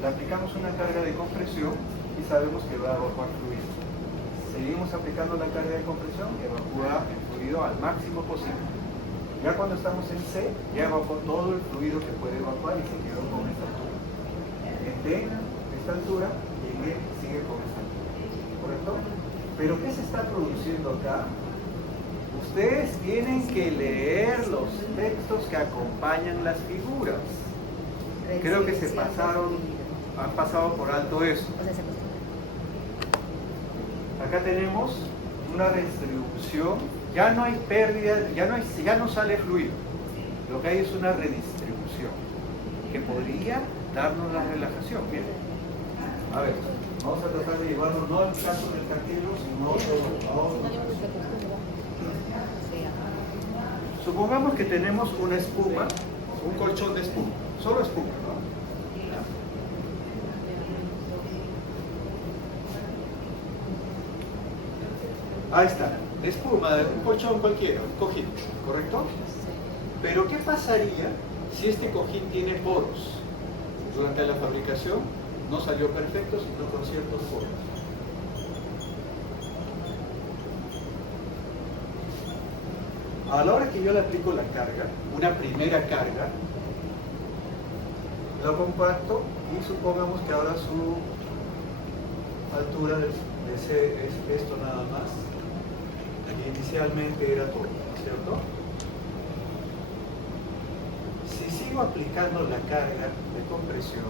Le aplicamos una carga de compresión y sabemos que va a evacuar fluido. Seguimos aplicando la carga de compresión, evacúa el fluido al máximo posible. Ya cuando estamos en C, ya evacuó todo el fluido que puede evacuar y se quedó con esta altura. En D, esta altura, sigue con esta altura, ¿correcto? Pero ¿qué se está produciendo acá? Ustedes tienen que leer los textos que acompañan las figuras. Creo que se pasaron, han pasado por alto eso. O sea, se acostumbra. Acá tenemos una redistribución, ya no hay pérdida, ya no sale fluido. Lo que hay es una redistribución que podría darnos la relajación. Miren, a ver, vamos a tratar de llevarlo no al caso del cartílago, sino a otro. Supongamos que tenemos una espuma, un colchón de espuma, solo espuma, ¿no? Ahí está, espuma, un colchón cualquiera, un cojín, ¿correcto? Pero ¿qué pasaría si este cojín tiene poros? Durante la fabricación no salió perfecto, sino con ciertos poros. A la hora que yo le aplico la carga, una primera carga, lo compacto y supongamos que ahora su altura es esto nada más. Inicialmente era todo, ¿no es cierto? Si sigo aplicando la carga de compresión,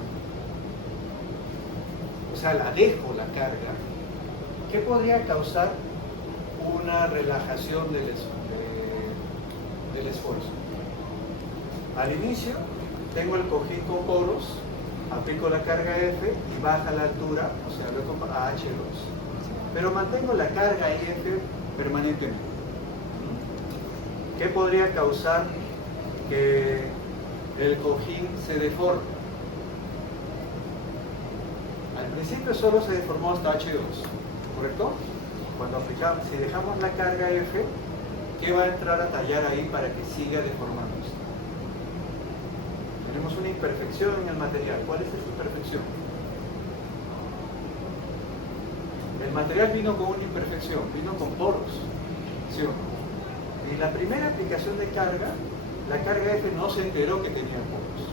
o sea, la dejo la carga, ¿qué podría causar una relajación del esfuerzo? Al inicio tengo el cojín con poros, aplico la carga F y baja la altura, o sea, lo compro a H2. Pero mantengo la carga F permanentemente. ¿Qué podría causar que el cojín se deforme? Al principio solo se deformó hasta H2, ¿correcto? Cuando aplicamos, si dejamos la carga F, ¿qué va a entrar a tallar ahí para que siga deformándose? Tenemos una imperfección en el material. ¿Cuál es esa imperfección? El material vino con una imperfección, vino con poros, ¿sí o no? En la primera aplicación de carga, la carga F no se enteró que tenía poros.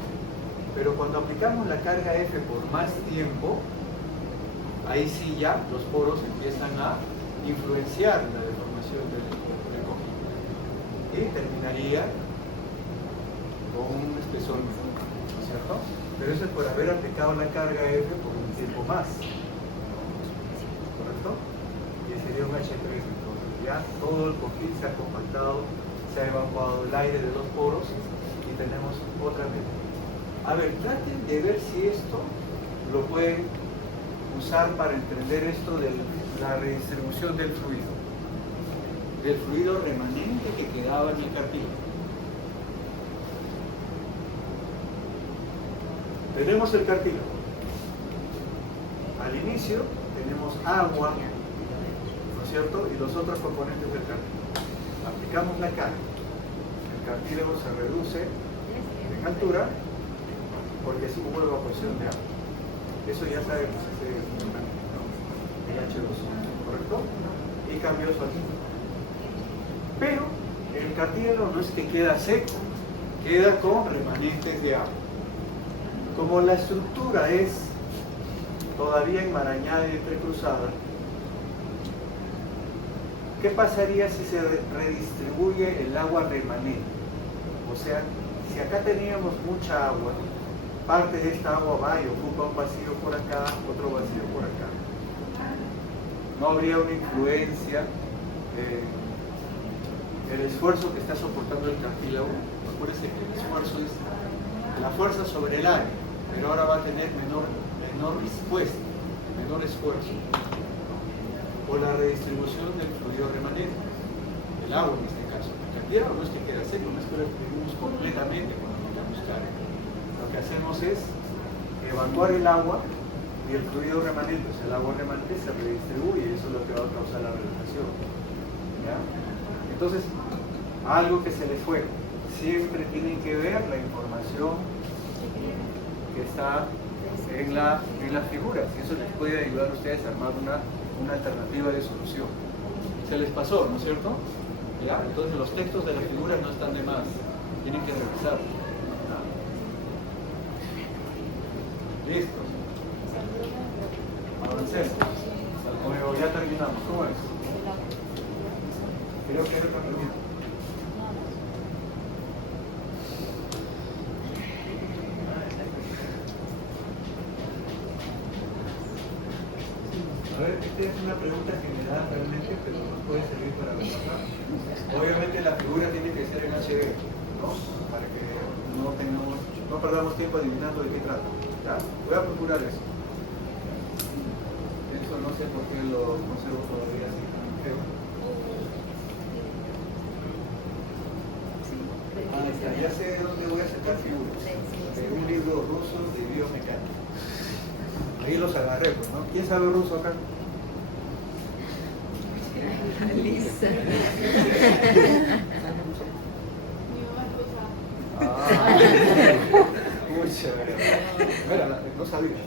Pero cuando aplicamos la carga F por más tiempo, ahí sí ya los poros empiezan a influenciar la deformación del cojín. Y terminaría con un espesor, ¿no es cierto? Pero eso es por haber aplicado la carga F por un tiempo más. Y sería un H3, entonces ya todo el cojín se ha compactado, se ha evacuado el aire de los poros y tenemos otra vez. A ver, traten de ver si esto lo pueden usar para entender esto de la redistribución del fluido remanente que quedaba en el cartílago. Tenemos el cartílago. Al inicio tenemos agua, ¿no es cierto? Y los otros componentes del cartílago. Aplicamos la carga. El cartílago se reduce en altura porque hubo evacuación de agua. Eso ya sabemos, el H2, ¿correcto? Y cambió su altura. Pero el cartílago no es que queda seco, queda con remanentes de agua. Como la estructura es todavía enmarañada y entrecruzada, ¿qué pasaría si se redistribuye el agua remanente? O sea, si acá teníamos mucha agua, parte de esta agua va y ocupa un vacío por acá, otro vacío por acá. No habría una influencia, el esfuerzo que está soportando el cartílago. Acuérdense que el esfuerzo es la fuerza sobre el aire, pero ahora va a tener menor respuesta, menor esfuerzo, por la redistribución del fluido remanente, el agua en este caso. El cartílago no es que queda seco, no es que lo distribuimos completamente cuando aplicamos carga. Lo que hacemos es evacuar el agua y el fluido remanente, o sea, el agua remanente se redistribuye y eso es lo que va a causar la relajación. ¿Ya? Entonces, algo que se le fue, siempre tienen que ver la información que está en las figuras y eso les puede ayudar a ustedes a armar una alternativa de solución. Se les pasó, ¿no es cierto? ¿Ya? Entonces los textos de las figuras no están de más, tienen que revisar. Listo. avancemos. O ya terminamos. ¿Cómo es? Creo que era otra pregunta. A ver, esta es una pregunta general realmente, pero nos puede servir para repasar. Obviamente la figura tiene que ser en HD, ¿no? Para que no perdamos tiempo adivinando de qué trata. ¿Ya? Voy a procurar eso. Eso no sé por qué lo conservo todavía así tan feo. Ahí está, ya sé dónde voy a sacar figuras. De un libro ruso de biomecánica. Ahí los agarré, pues, ¿no? ¿Quién sabe ruso acá? Lisa. Ah, muy chévere. Mira, no sabía.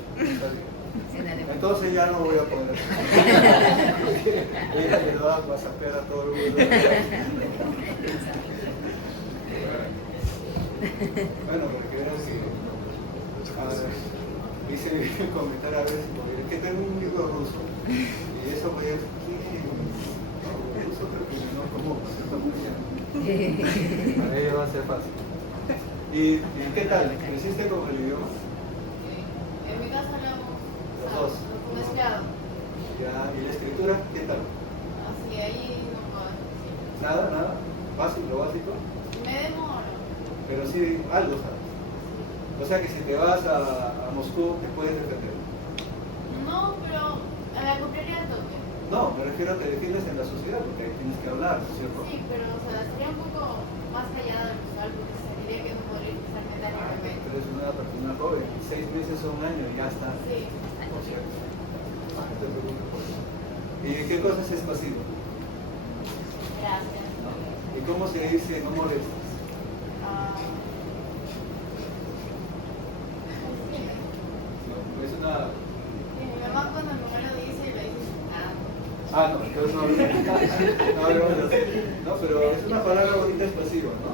Entonces ya no voy a poder. Ella le va a whatsappear a todo el mundo. Bueno, porque era así. A ver, hice un comentario a veces, porque es que tengo un libro ruso. Y eso pues, ¿qué? No, ruso creo que no, ¿cómo? Para ellos va a ser fácil. ¿Y qué tal? ¿Creciste con el idioma? En mi casa hablamos Los dos. mezclado. Ya, ¿y la escritura? ¿Qué tal? Así ahí no puedo decir. Nada. Básico, lo básico. Me demoro. Pero sí, algo sabes. O sea que si te vas a Moscú, te puedes defender. No, pero me acoplaré al toque. No, me refiero a que te defiendes en la sociedad, porque ahí tienes que hablar, ¿no es cierto? Sí, pero o sea, sería un poco más callada de lo usual porque sentiría que no podría expresarme tan libremente. Pero eres una persona joven, 6 meses o un año y ya está. Sí. ¿No es cierto? No te preocupes por eso. ¿Y qué cosas es pasivo? Gracias. ¿Y cómo se dice no molestes? Ah, No, es una... sí, mi mamá cuando mi mamá lo dice, lo dice sin nada. Ah, no, entonces no hablemos así. No, pero es una palabra bonita, es pasivo, ¿no?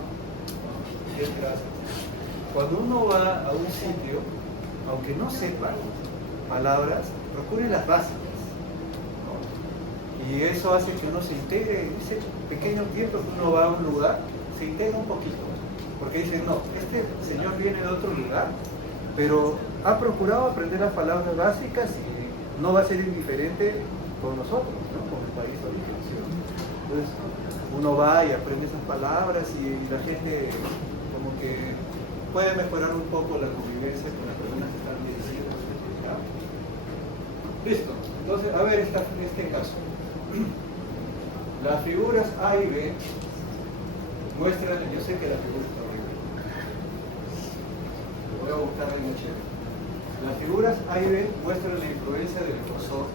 Y es gracias. Cuando uno va a un sitio, aunque no sepa palabras, procure las básicas, ¿no? Y eso hace que uno se integre en ese pequeño tiempo que uno va a un lugar, se integra un poquito. Porque dice, no, este señor viene de otro lugar, pero ha procurado aprender las palabras básicas y no va a ser indiferente con nosotros, ¿no? Con el país de origen. ¿Sí? Entonces, uno va y aprende esas palabras y la gente como que puede mejorar un poco la convivencia con las personas que están dirigidas. ¿Ya? Listo. Entonces, a ver este caso. Las figuras A y B muestran, yo sé que la figura está horrible. Voy a buscar en el chat. Las figuras A y B muestran la influencia del grosor.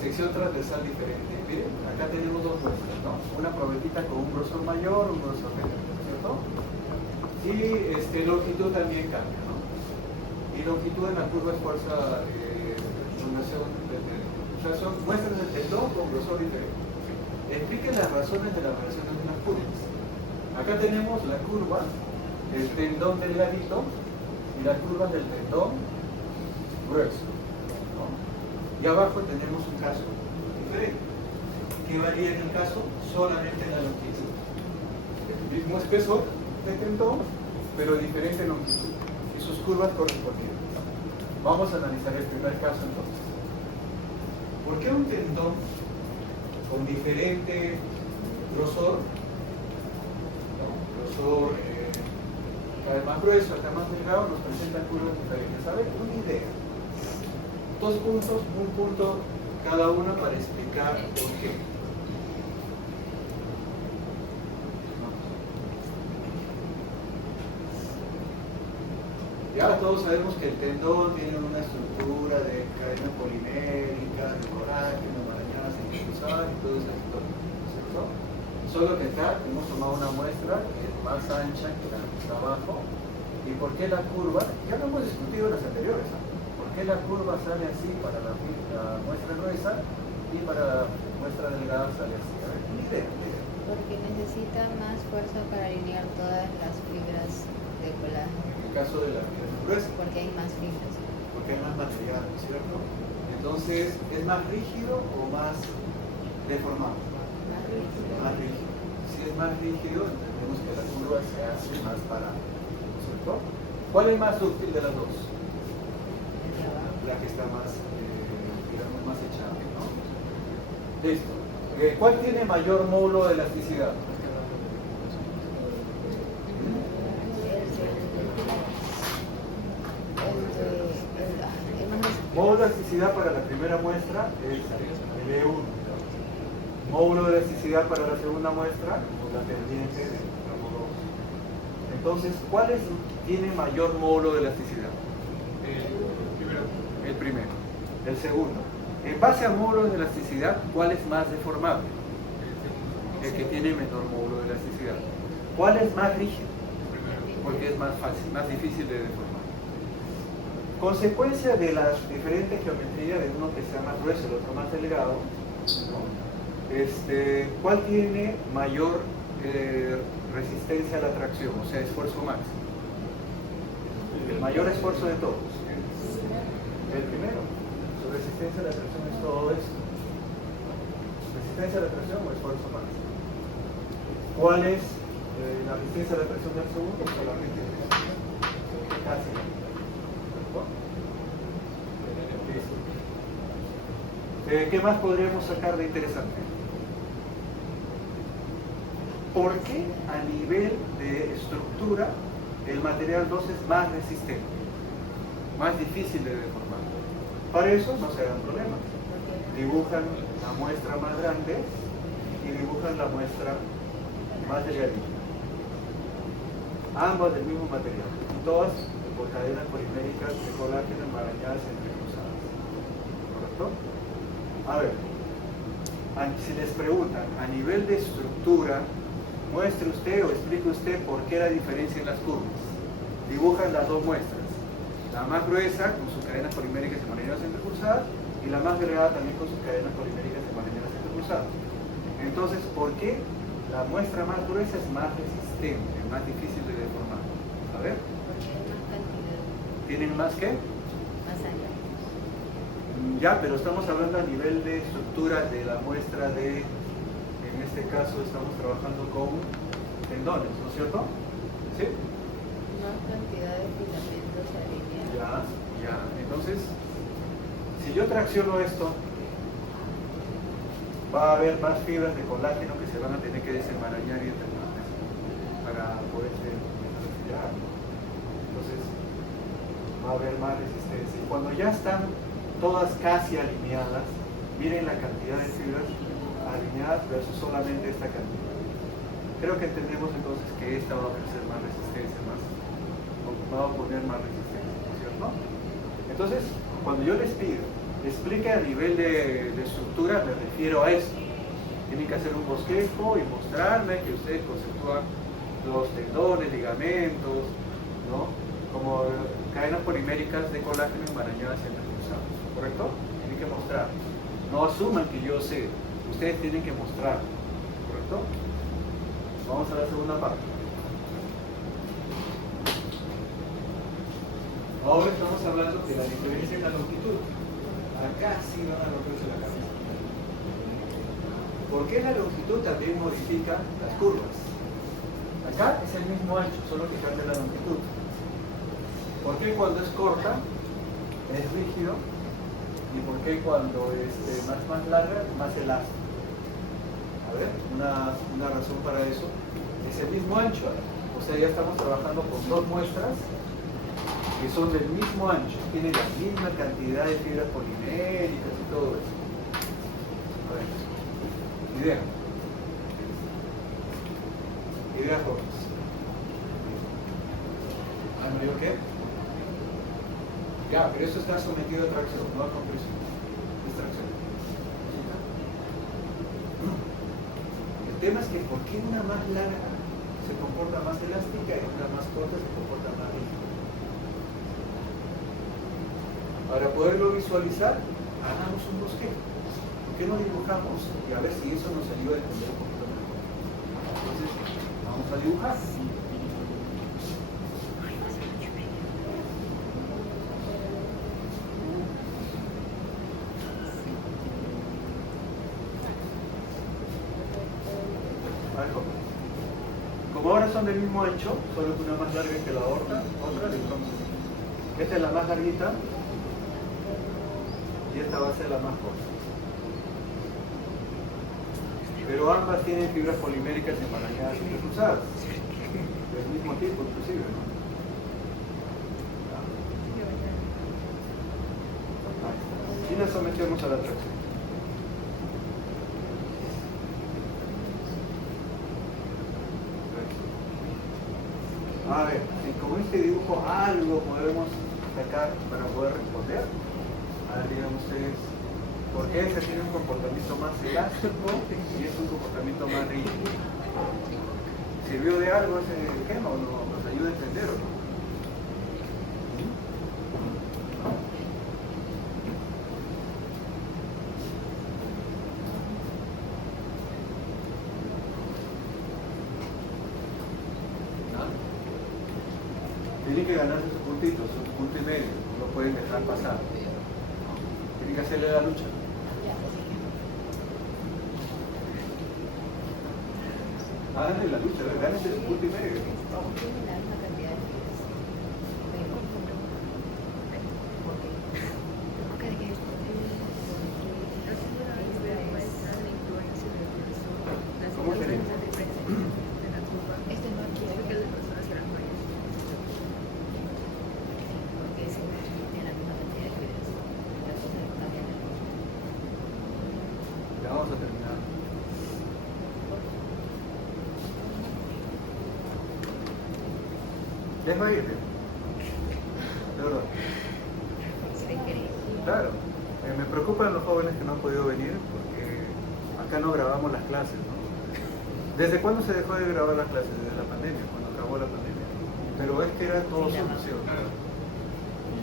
Sección transversal diferente. Miren, acá tenemos dos muestras, ¿no? Una probetita con un grosor mayor, un grosor menor, ¿cierto? Y longitud también cambia, ¿no? Y longitud en la curva es fuerza de fundación del tendón. O sea, son muestras del tendón con grosor diferente. Expliquen las razones de las variaciones de las curvas. Acá tenemos la curva del tendón delgadito y las curvas del tendón grueso, ¿no? Y abajo tenemos un caso diferente. ¿Qué varía en el caso? Solamente en la longitud. El mismo espesor de tendón, pero diferente longitud y sus curvas correspondientes. Vamos a analizar el primer caso entonces. ¿Por qué un tendón con diferente grosor, ¿no? Grosor cada vez más grueso, acá más delgado, nos presenta curvas diferentes? A ver, una idea. 2 puntos, un punto cada uno para explicar por qué. Ya todos sabemos que el tendón tiene una estructura de cadena polimérica, de colágeno, marañanas sin cruzar y todo eso, ¿cierto? Solo que acá hemos tomado una muestra que es más ancha que la que está abajo. ¿Y por qué la curva? Ya lo hemos discutido en las anteriores, ¿no? ¿Por qué la curva sale así para la muestra gruesa y para la muestra delgada sale así? A ver, una idea. Porque necesita más fuerza para alinear todas las fibras de colágeno. En el caso de la fibra gruesa. Porque hay más fibras. porque hay más material, ¿no es cierto? Entonces, ¿es más rígido o más deformado? Más rígido. Si es más rígido, entendemos que la curva se hace más parada, ¿no es cierto? ¿Cuál es más dúctil de las dos? La que está más, digamos, más echada, ¿no? Listo. ¿Cuál tiene mayor módulo de elasticidad? Módulo de elasticidad para la primera muestra es el E1. Módulo de elasticidad para la segunda muestra, la pendiente del tramo 2. Entonces, ¿cuál tiene mayor módulo de elasticidad? El primero. El segundo. En base a módulo de elasticidad, ¿cuál es más deformable? El que tiene menor módulo de elasticidad. ¿Cuál es más rígido? Porque es más fácil, más difícil de deformar. Consecuencia de las diferentes geometrías de uno que sea más grueso y el otro más delgado, ¿no? ¿Cuál tiene mayor resistencia a la tracción? O sea, esfuerzo máximo. El mayor esfuerzo de todos. El primero. Su resistencia a la tracción es todo esto. Resistencia a la tracción o esfuerzo máximo. ¿Cuál es la resistencia a la tracción del segundo? Solamente casi. ¿Qué más podríamos sacar de interesante? ¿Por qué a nivel de estructura el material 2 es más resistente? Más difícil de deformar. Para eso no se hagan problemas. Dibujan la muestra más grande y dibujan la muestra más delgadita. Ambas del mismo material. Todas por cadenas poliméricas de colágeno enmarañadas entrecruzadas. ¿Correcto? A ver, si les preguntan a nivel de estructura, muestre usted o explique usted por qué la diferencia en las curvas. Dibujan las dos muestras. La más gruesa con sus cadenas poliméricas enmarañadas entrecruzadas y la más delgada también con sus cadenas poliméricas enmarañadas entrecruzadas. Entonces, ¿por qué la muestra más gruesa es más resistente, más difícil de deformar? A ver. ¿Tienen más qué? Más allá. Ya, pero estamos hablando a nivel de estructura de la muestra de, en este caso estamos trabajando con tendones, ¿no es cierto? ¿Sí? Más cantidad de filamentos alineados. Ya. Entonces, si yo tracciono esto, va a haber más fibras de colágeno que se van a tener que desenmarañar y entrenar para poderse desarrollar. Entonces, va a haber más resistencia. Y cuando ya están todas casi alineadas, miren la cantidad de fibras alineadas versus solamente esta cantidad. Creo que entendemos entonces que esta va a ofrecer más resistencia, va a poner más resistencia, ¿no es cierto? Entonces, cuando yo les pido, explique a nivel de estructura, me refiero a esto. Tienen que hacer un bosquejo y mostrarme que ustedes conceptúan los tendones, ligamentos, ¿no? Como cadenas poliméricas de colágeno enmarañadas y entrecruzadas, ¿correcto? Tienen que mostrar. No asuman que yo sé, ustedes tienen que mostrar, ¿correcto? Vamos a la segunda parte. Ahora estamos hablando de la diferencia en la longitud. Acá sí van a romperse la cabeza. ¿Por qué la longitud también modifica las curvas? Acá es el mismo ancho, solo que cambia la longitud. ¿Por qué cuando es corta es rígido? ¿Y por qué cuando es más larga es más elástico? A ver, una razón para eso es el mismo ancho. O sea, ya estamos trabajando con dos muestras que son del mismo ancho, tienen la misma cantidad de fibras poliméricas y todo eso. A ver, idea jóvenes. ¿Mario qué? Ya, pero eso está sometido a tracción, no a compresión. Es tracción. El tema es que ¿por qué una más larga se comporta más elástica y una más corta se comporta más rígida? Para poderlo visualizar, hagamos un bosquejo. ¿Por qué no dibujamos? Y a ver si eso nos ayuda a entender un poquito mejor. Entonces, vamos a dibujar. Como ahora son del mismo ancho, solo que una más larga que la otra, entonces esta es la más larguita y esta va a ser la más corta. Pero ambas tienen fibras poliméricas enmarañadas y recruzadas, del mismo tipo inclusive, ¿no? Y las sometemos a la tracción. A ver, si con este dibujo algo podemos sacar para poder responder, a ver, díganme ustedes, ¿por qué ese tiene un comportamiento más elástico y es un comportamiento más rígido? ¿Sirvió de algo ese esquema o no? ¿Nos ayuda a entender o no? Tienen que ganarse sus puntitos, su punto y medio, no lo pueden dejar pasar. Tienen que hacerle la lucha. Háganle la lucha, gánense su punto y medio. Vamos. Tiene la misma cantidad de fibras. ¿Cómo sería? Porque ese tiene la misma cantidad de fibras. La cosa es cambiar el color. Ya vamos a terminar. ¿Les va a ir? De verdad. Claro. Me preocupan los jóvenes que no han podido venir porque acá no grabamos las clases, ¿no? ¿Desde cuándo se dejó de grabar las clases? Desde la pandemia, cuando acabó la pandemia. Pero es que era todo solución.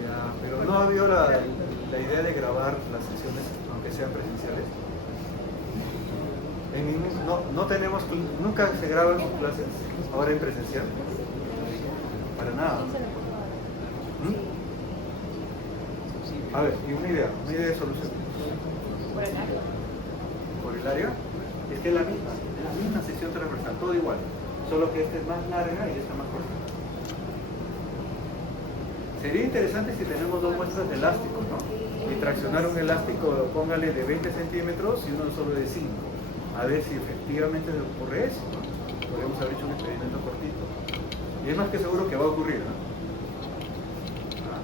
Ya, pero no había la idea de grabar las sesiones, aunque sean presenciales. No tenemos, nunca se graban sus clases, ahora en presencial. Para nada. ¿Mm? A ver, y una idea de solución. Por el área. ¿Por el área? Es que es la misma sección transversal, todo igual. Solo que esta es más larga y esta más corta. Sería interesante si tenemos dos muestras de elástico, ¿no? Y traccionar un elástico, póngale de 20 centímetros y uno solo de 5. A ver si efectivamente ocurre eso, ¿no? Podríamos haber hecho un experimento cortito. Y es más que seguro que va a ocurrir, ¿no?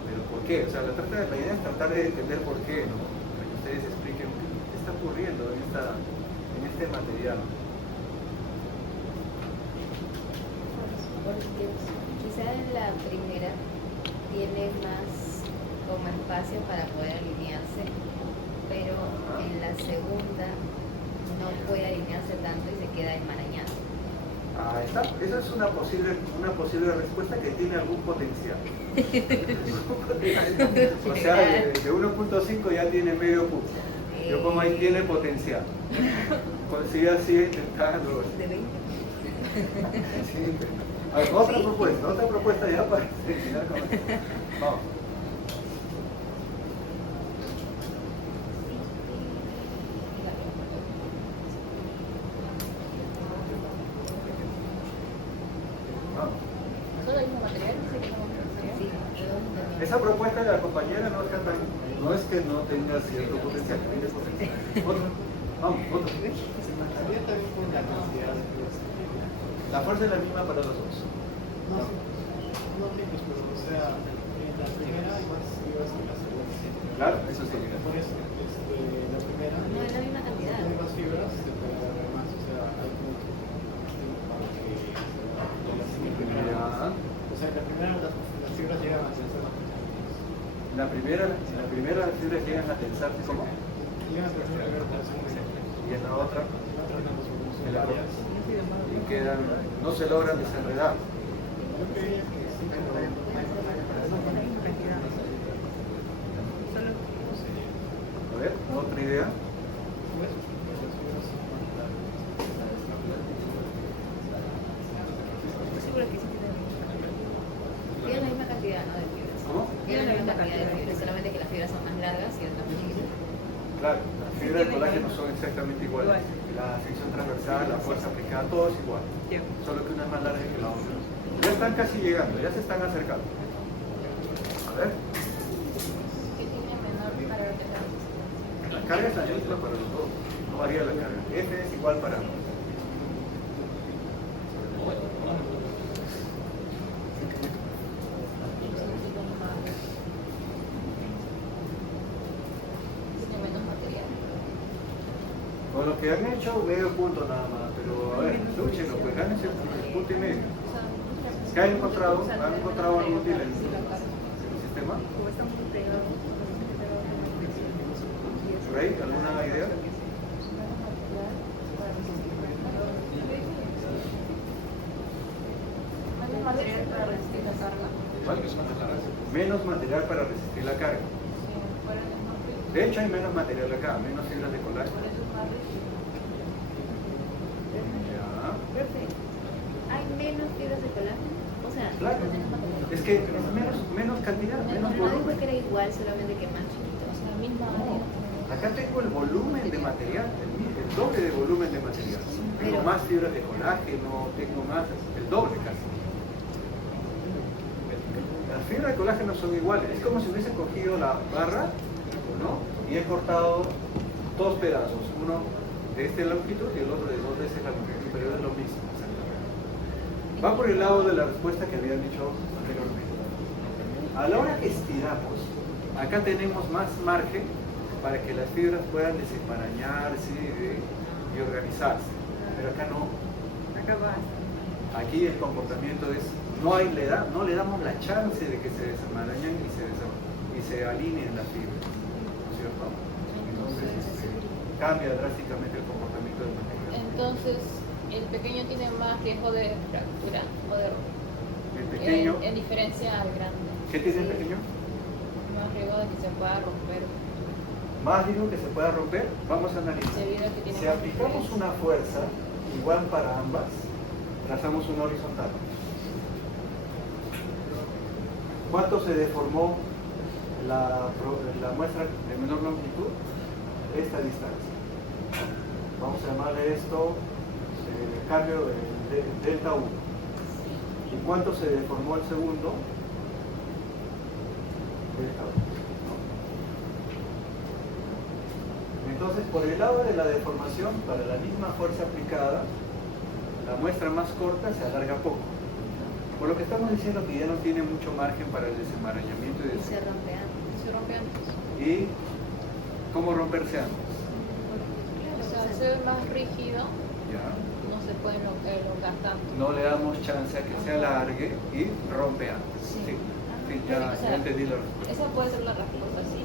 Pero ¿por qué? O sea, la idea es tratar de entender por qué, ¿no? Para que ustedes expliquen qué está ocurriendo en este material. Porque quizá en la primera tiene más como espacio para poder alinearse, pero en la segunda no puede alinearse tanto y se queda enmarañado. Ahí está. Esa es una posible respuesta que tiene algún potencial. O sea, de 1.5 ya tiene medio punto. Yo como ahí tiene potencial. Consigue así intentando. ¿De 20? Sí. A ver, otra propuesta ya para terminar con esto. Vamos. Vamos. ¿Solo el mismo material? Sí, Esa propuesta de la compañera no es que no tenga cierto potencial, tiene potencial. Otro. Vamos, otro. Se mataría también con la cantidad de fibras. La fuerza es la misma para los dos. No, no tipos, pero o sea, en la primera hay más fibras que en la segunda. Claro, eso sí. Por eso, la primera no es la misma cantidad. tiene más fibras, se puede agarrar más, o sea, hay como que para que la primera. Ya. O sea, en la primera las fibras llegan a ser más pequeñas. La primera las fibras llegan a tensarse como. Llegan a ser primero con la segunda. Y en la otra, En la otra no, como son en la varias. y quedan, no se logran desenredar. Yo creía que sí, pero A ver, otra idea. Tiene la misma cantidad, ¿no? De fibras. ¿Cómo? Tiene la misma cantidad de fibras, solamente que las fibras son más largas y otras más chiquitas. Claro, las fibras de colágeno son exactamente iguales. La sección transversal, la fuerza aplicada, todo es igual. Solo que una es más larga que están casi llegando, ya se están acercando. A ver. Que tiene menor carga de resistencia. La carga es la misma para los dos, no varía la carga. F es igual para ambos. Tiene menos material. Con lo que han hecho, medio punto nada más, pero a ver, lúchenlo, pues gánense el punto y medio. ¿Qué han encontrado? ¿Han encontrado algo útil en el sistema? ¿Por ahí? ¿Alguna idea? Menos material para resistir la carga. Menos material para resistir la carga. De hecho, hay menos material acá, menos fibras de colágeno. Ya. Profe, ¿hay menos fibras de colágeno? O sea, Claro. menos material. Es que es menos cantidad, menos No dijo volumen. que era igual, solamente que más chiquito. O sea, la misma No, acá tengo el volumen de material, el doble de volumen de material. Tengo Pero- más fibras de colágeno, tengo más, el doble casi. Las fibras de colágeno son iguales, es como si hubiese cogido la barra, ¿no? Y he cortado dos pedazos, uno de esta longitud y el otro de dos veces la longitud, pero es lo mismo. Exactamente. Va por el lado de la respuesta que habían dicho anteriormente. A la hora que estiramos, acá tenemos más margen para que las fibras puedan desenmarañarse y organizarse. Pero acá no. Acá va. Aquí el comportamiento es, no le damos la chance de que se desenmarañen y se alineen las fibras. ¿No es cierto? Entonces cambia drásticamente el comportamiento del material. Entonces, el pequeño tiene más riesgo de fractura o de El pequeño, en diferencia al grande. ¿qué tiene el pequeño? Más riesgo de que se pueda romper. Más digo que se pueda romper, vamos a analizar. Debido a que tiene Si más aplicamos rigidez. una fuerza igual para ambas, trazamos una horizontal. ¿Cuánto se deformó la muestra de menor longitud? Esta distancia. Vamos a llamarle esto cambio de delta 1. ¿Y cuánto se deformó el segundo? Delta 1. Entonces, por el lado de la deformación, para la misma fuerza aplicada, la muestra más corta se alarga poco. Por lo que estamos diciendo que ya no tiene mucho margen para el desenmarañamiento Y se rompe antes. Se rompe antes. ¿Y cómo romperse antes? O sea, al ser más rígido, ¿Ya? no se puede elongar tanto. No le damos chance a que se alargue y rompe antes. Sí, sí, ya, O sea, ya entendí la respuesta. esa puede ser la respuesta, sí.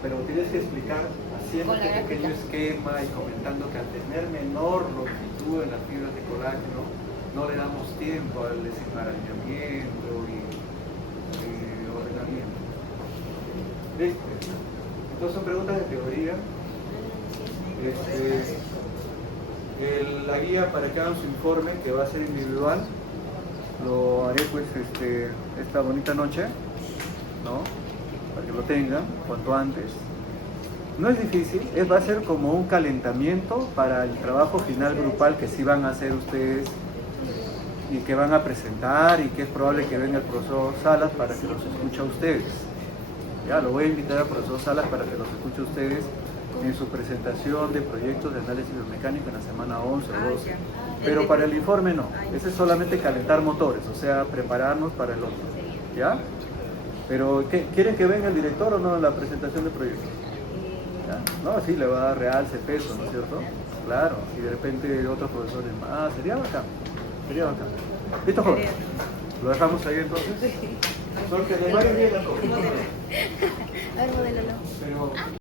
Pero tienes que explicar haciendo Con la este pequeño gráfica. esquema y comentando que al tener menor longitud en las fibras de colágeno, no le damos tiempo al desenmarañamiento y ordenamiento. ¿Listo? Entonces son preguntas de teoría. La guía para que hagan su informe, que va a ser individual, lo haré pues esta bonita noche, ¿no? Para que lo tengan cuanto antes. No es difícil, va a ser como un calentamiento para el trabajo final grupal que sí van a hacer ustedes y que van a presentar y que es probable que venga el profesor Salas para que los escuche a ustedes. Ya, lo voy a invitar al profesor Salas para que los escuche a ustedes en su presentación de proyectos de análisis biomecánico en la semana 11 o 12. Pero para el informe no, ese es solamente calentar motores, o sea, prepararnos para el otro. ¿Ya? Pero, ¿quieren que venga el director o no en la presentación de proyectos? ¿Ya? No, sí, le va a dar realce, peso, ¿no es cierto? Claro, y de repente otros profesores más, sería bacán, sería bacán. ¿Listo, joven? ¿Lo dejamos ahí entonces? Solo que les vaya bien la cosa. A ver, modélalo. Pero